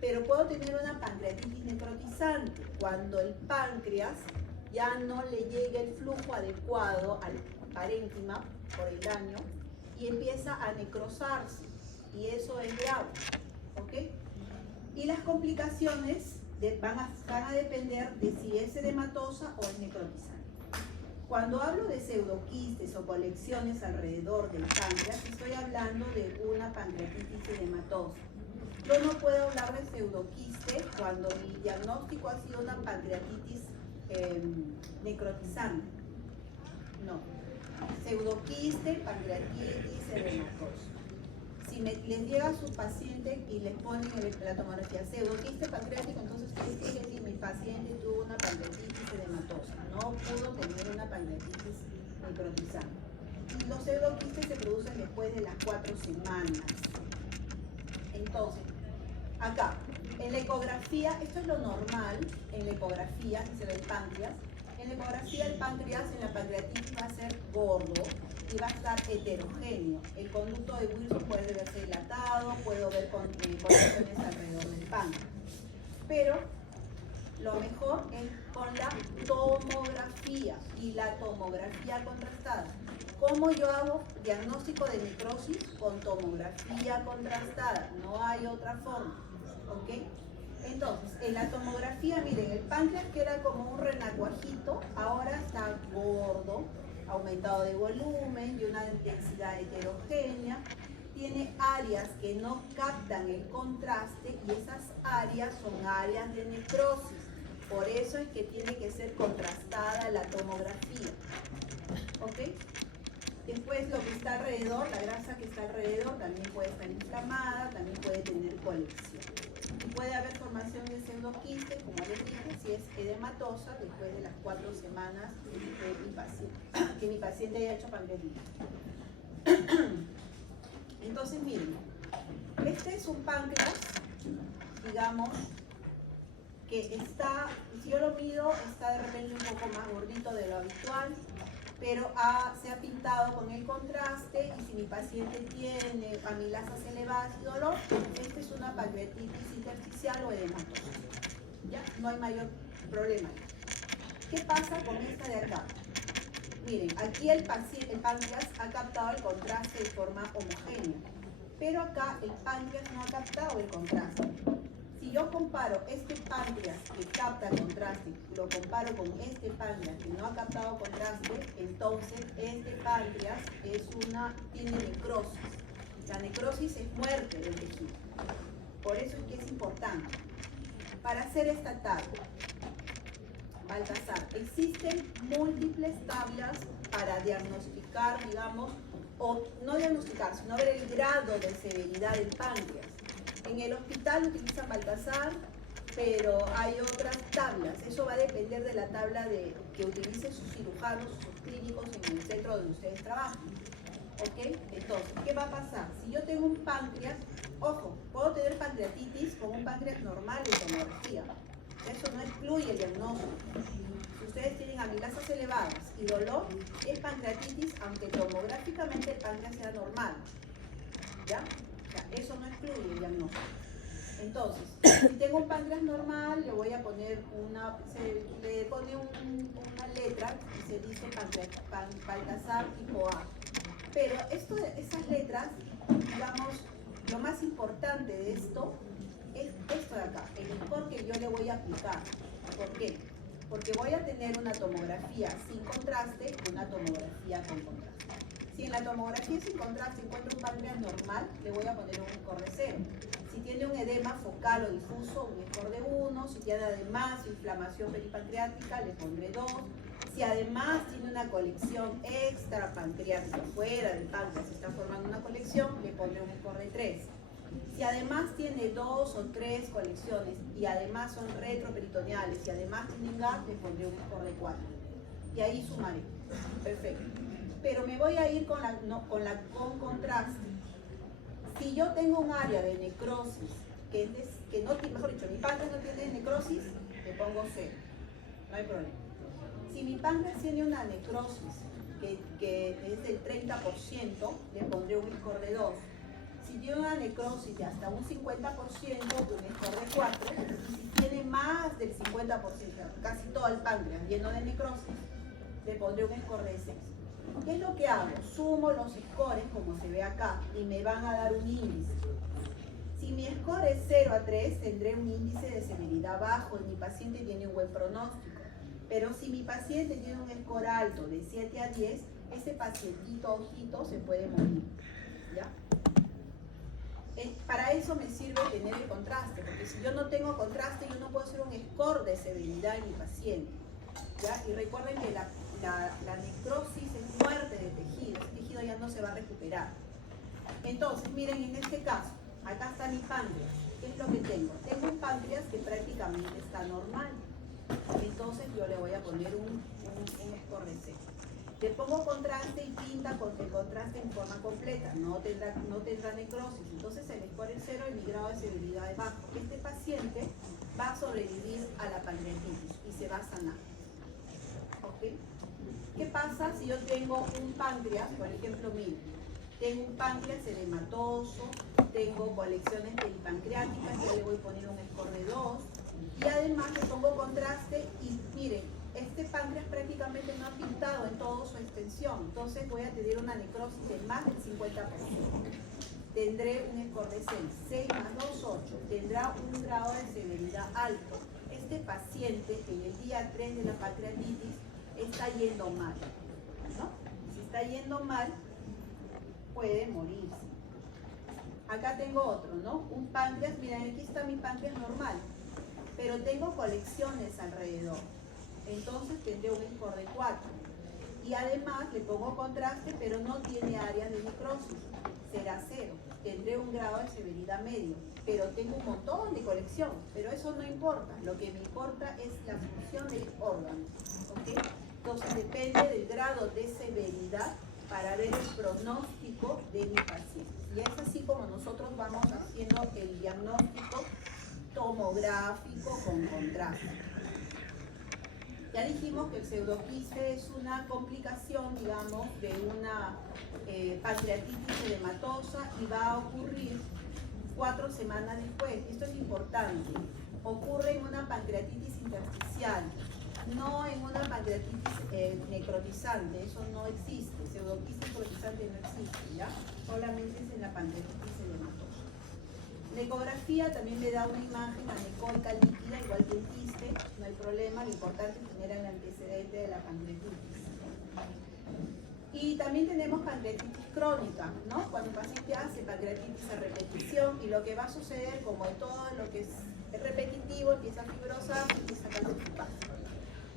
Pero puedo tener una pancreatitis necrotizante cuando el páncreas ya no le llega el flujo adecuado al parénquima por el daño y empieza a necrosarse, y eso es grave, ¿ok? Y las complicaciones van a depender de si es edematosa o es necrotizante. Cuando hablo de pseudoquistes o colecciones alrededor del páncreas, estoy hablando de una pancreatitis edematosa. Yo no puedo hablar de pseudoquiste cuando mi diagnóstico ha sido una pancreatitis necrotizante. No. Pseudoquiste, pancreatitis edematosa. Si les llega a su paciente y les ponen la tomografía pseudoquiste pancreático, entonces quiere decir que mi paciente tuvo una pancreatitis edematosa, no pudo tener una pancreatitis necrotizante. Y los pseudoquistes se producen después de las 4 semanas. Entonces, acá, en la ecografía, esto es lo normal, en la ecografía, que se ve el páncreas. En la ecografía el páncreas, en la pancreatitis va a ser gordo y va a estar heterogéneo. El conducto de Wilson puede verse dilatado, puedo ver conexiones alrededor del páncreas. Pero lo mejor es con la tomografía y la tomografía contrastada. ¿Cómo yo hago diagnóstico de necrosis? Con tomografía contrastada, no hay otra forma, ¿ok? Entonces, en la tomografía, miren, el páncreas que era como un renacuajito, ahora está gordo, aumentado de volumen y una densidad heterogénea. Tiene áreas que no captan el contraste y esas áreas son áreas de necrosis. Por eso es que tiene que ser contrastada la tomografía. ¿Ok? Después lo que está alrededor, la grasa que está alrededor, también puede estar inflamada, también puede tener colección. Y puede haber formación de pseudoquiste, como les dije, si es edematosa, después de las 4 semanas que mi paciente haya hecho pancreatitis. Entonces, miren, este es un páncreas, digamos, que está, si yo lo mido, está de repente un poco más gordito de lo habitual, pero se ha pintado con el contraste, y si mi paciente tiene amilasas elevadas y dolor, esta es una pancreatitis intersticial o edematosa. ¿Ya? No hay mayor problema. ¿Qué pasa con esta de acá? Miren, aquí el páncreas ha captado el contraste de forma homogénea, pero acá el páncreas no ha captado el contraste. Si yo comparo este páncreas que capta el contraste, lo comparo con este páncreas que no ha captado contraste, entonces este páncreas tiene necrosis. La necrosis es muerte del tejido. Por eso es que es importante. Para hacer esta tabla, Baltasar, existen múltiples tablas para diagnosticar, digamos, o no diagnosticar, sino ver el grado de severidad del páncreas. En el hospital utilizan Baltasar, pero hay otras tablas. Eso va a depender de la tabla que utilicen sus cirujanos, sus clínicos en el centro donde ustedes trabajan. ¿Ok? Entonces, ¿qué va a pasar? Si yo tengo un páncreas, ojo, puedo tener pancreatitis con un páncreas normal en tomografía. Eso no excluye el diagnóstico. Si ustedes tienen amilasas elevadas y dolor, es pancreatitis, aunque tomográficamente el páncreas sea normal. ¿Ya? O sea, eso no excluye el diagnóstico. Entonces, si tengo un páncreas normal, le voy a poner le pone una letra y se dice Baltasar tipo A. Pero esas letras, digamos, lo más importante de esto es esto de acá, el score que yo le voy a aplicar. ¿Por qué? Porque voy a tener una tomografía sin contraste y una tomografía con contraste. Si en la tomografía sin contraste encuentro un páncreas normal, le voy a poner un score de 0. Si tiene un edema focal o difuso, un score de 1. Si tiene además inflamación peripancreática, le pondré 2. Si además tiene una colección extrapancreática, fuera del páncreas, se está formando una colección, le pondré un score de 3. Si además tiene 2 o 3 colecciones y además son retroperitoneales y además tienen gas, le pondré un score de 4. Y ahí sumaré. Perfecto. Pero me voy a ir con contraste. Si yo tengo un área de necrosis, que no, mejor dicho, mi páncreas no tiene necrosis, le pongo 0. No hay problema. Si mi páncreas tiene una necrosis que es del 30%, le pondré un score de 2. Si tiene una necrosis de hasta un 50%, un score de 4. Y si tiene más del 50%, casi todo el páncreas lleno de necrosis, le pondré un score de 6. ¿Qué es lo que hago? Sumo los scores, como se ve acá, y me van a dar un índice. Si mi score es 0 a 3, tendré un índice de severidad bajo y mi paciente tiene un buen pronóstico. Pero si mi paciente tiene un score alto de 7 a 10, ese pacientito ojito se puede morir. ¿Ya? Para eso me sirve tener el contraste, porque si yo no tengo contraste, yo no puedo hacer un score de severidad en mi paciente. ¿Ya? Y recuerden que la necrosis es muerte de tejido, ese tejido ya no se va a recuperar. Entonces, miren, en este caso, acá está mi páncreas. ¿Qué es lo que tengo? Tengo un páncreas que prácticamente está normal. Entonces yo le voy a poner un score de 6. Le pongo contraste y pinta con el contraste en forma completa, no tendrá necrosis. Entonces el score es 0 y mi grado de severidad es bajo. Este paciente va a sobrevivir a la pancreatitis y se va a sanar. ¿Ok? ¿Qué pasa si yo tengo un páncreas, por ejemplo, miren, tengo un páncreas edematoso, tengo colecciones peripancreáticas, ya le voy a poner un score de 2, y además le pongo contraste y miren, este páncreas prácticamente no ha pintado en toda su extensión, entonces voy a tener una necrosis de más del 50%. Tendré un score de 6, 6 más 2, 8, tendrá un grado de severidad alto. Este paciente en el día 3 de la pancreatitis está yendo mal, ¿no? Si está yendo mal, puede morirse. Acá tengo otro, ¿no? Un páncreas, miren, aquí está mi páncreas normal, pero tengo colecciones alrededor. Entonces tendré un score de 4. Y además le pongo contraste, pero no tiene áreas de necrosis. Será 0. Tendré un grado de severidad medio, pero tengo un montón de colección. Pero eso no importa. Lo que me importa es la función del órgano. ¿Ok? Entonces depende del grado de severidad para ver el pronóstico de mi paciente. Y es así como nosotros vamos haciendo el diagnóstico tomográfico con contraste. Ya dijimos que el pseudoquiste es una complicación, digamos, de una pancreatitis edematosa y va a ocurrir 4 semanas después. Esto es importante. Ocurre en una pancreatitis intersticial, no en una pancreatitis necrotizante. Eso no existe. Pseudoquiste necrotizante no existe, ¿ya? Solamente es en la pancreatitis edematosa. La ecografía también me da una imagen anecoica líquida, igual que el quiste, no hay problema, lo importante es tener el antecedente de la pancreatitis. Y también tenemos pancreatitis crónica, ¿no? Cuando un paciente hace pancreatitis a repetición y lo que va a suceder, como en todo lo que es repetitivo, empieza a fibrosar, empieza a calcificar.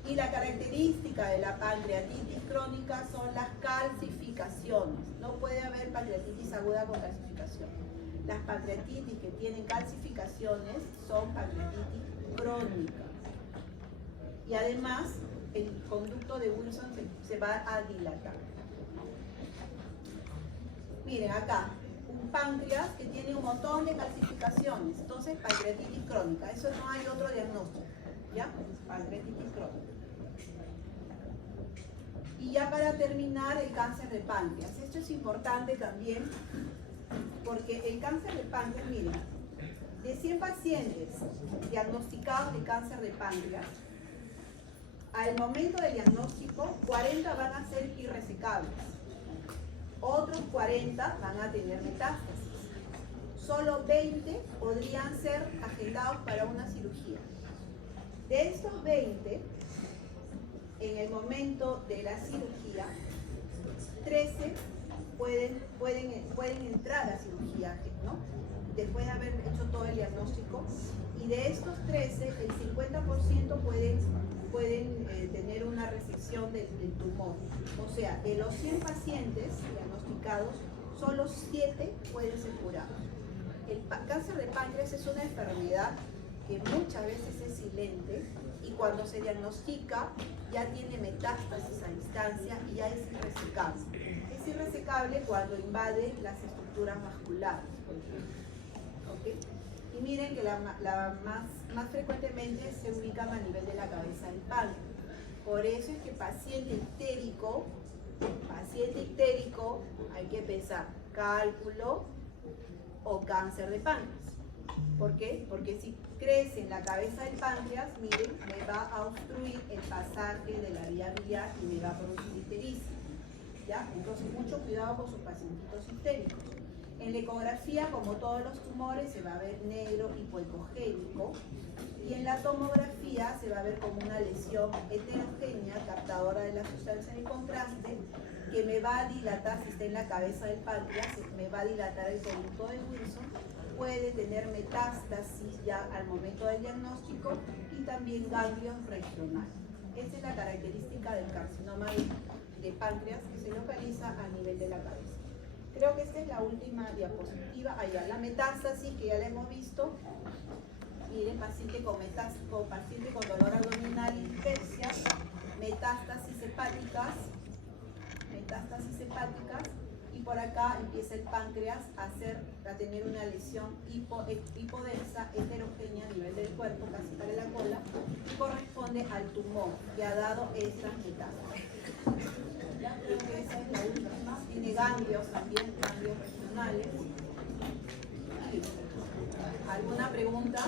Y la característica de la pancreatitis crónica son las calcificaciones. No puede haber pancreatitis aguda con calcificación. Las pancreatitis que tienen calcificaciones son pancreatitis crónicas. Y además, el conducto de Wilson se va a dilatar. Miren acá, un páncreas que tiene un montón de calcificaciones. Entonces, pancreatitis crónica. Eso no hay otro diagnóstico. ¿Ya? Pancreatitis crónica. Y ya para terminar, el cáncer de páncreas. Esto es importante también, porque el cáncer de páncreas, miren, de 100 pacientes diagnosticados de cáncer de páncreas, al momento del diagnóstico, 40 van a ser irresecables. Otros 40 van a tener metástasis. Solo 20 podrían ser agendados para una cirugía. De estos 20, en el momento de la cirugía, 13 pueden entrar a cirugía, ¿no? Después de haber hecho todo el diagnóstico, y de estos 13, el 50% pueden tener una resección del tumor. O sea, de los 100 pacientes diagnosticados, solo 7 pueden ser curados. El cáncer de páncreas es una enfermedad que muchas veces es silente y cuando se diagnostica ya tiene metástasis a distancia y ya es irresecable. Es irresecable cuando invade las estructuras vasculares, por ejemplo. ¿Okay? Y miren que más frecuentemente se ubican a nivel de la cabeza del páncreas. Por eso es que paciente ictérico, hay que pensar cálculo o cáncer de páncreas. ¿Por qué? Porque si crece en la cabeza del páncreas, miren, me va a obstruir el pasaje de la vía biliar y me va a producir ictericia. ¿Ya? Entonces, mucho cuidado con sus pacientitos ictéricos. En la ecografía, como todos los tumores, se va a ver negro hipoecogénico. Y en la tomografía se va a ver como una lesión heterogénea, captadora de la sustancia de contraste, que me va a dilatar, si está en la cabeza del páncreas, me va a dilatar el conducto de Wilson, puede tener metástasis ya al momento del diagnóstico y también ganglios regionales. Esa es la característica del carcinoma de páncreas que se localiza a nivel de la cabeza. Creo que esta es la última diapositiva. Allá la metástasis que ya la hemos visto. Miren, paciente con dolor abdominal y dispepsia, metástasis hepáticas, y por acá empieza el páncreas a tener una lesión hipodensa heterogénea a nivel del cuerpo, casi para la cola, y corresponde al tumor que ha dado estas metástasis. Ya creo que esa es la última. Tiene ganglios también, ganglios regionales. ¿Alguna pregunta?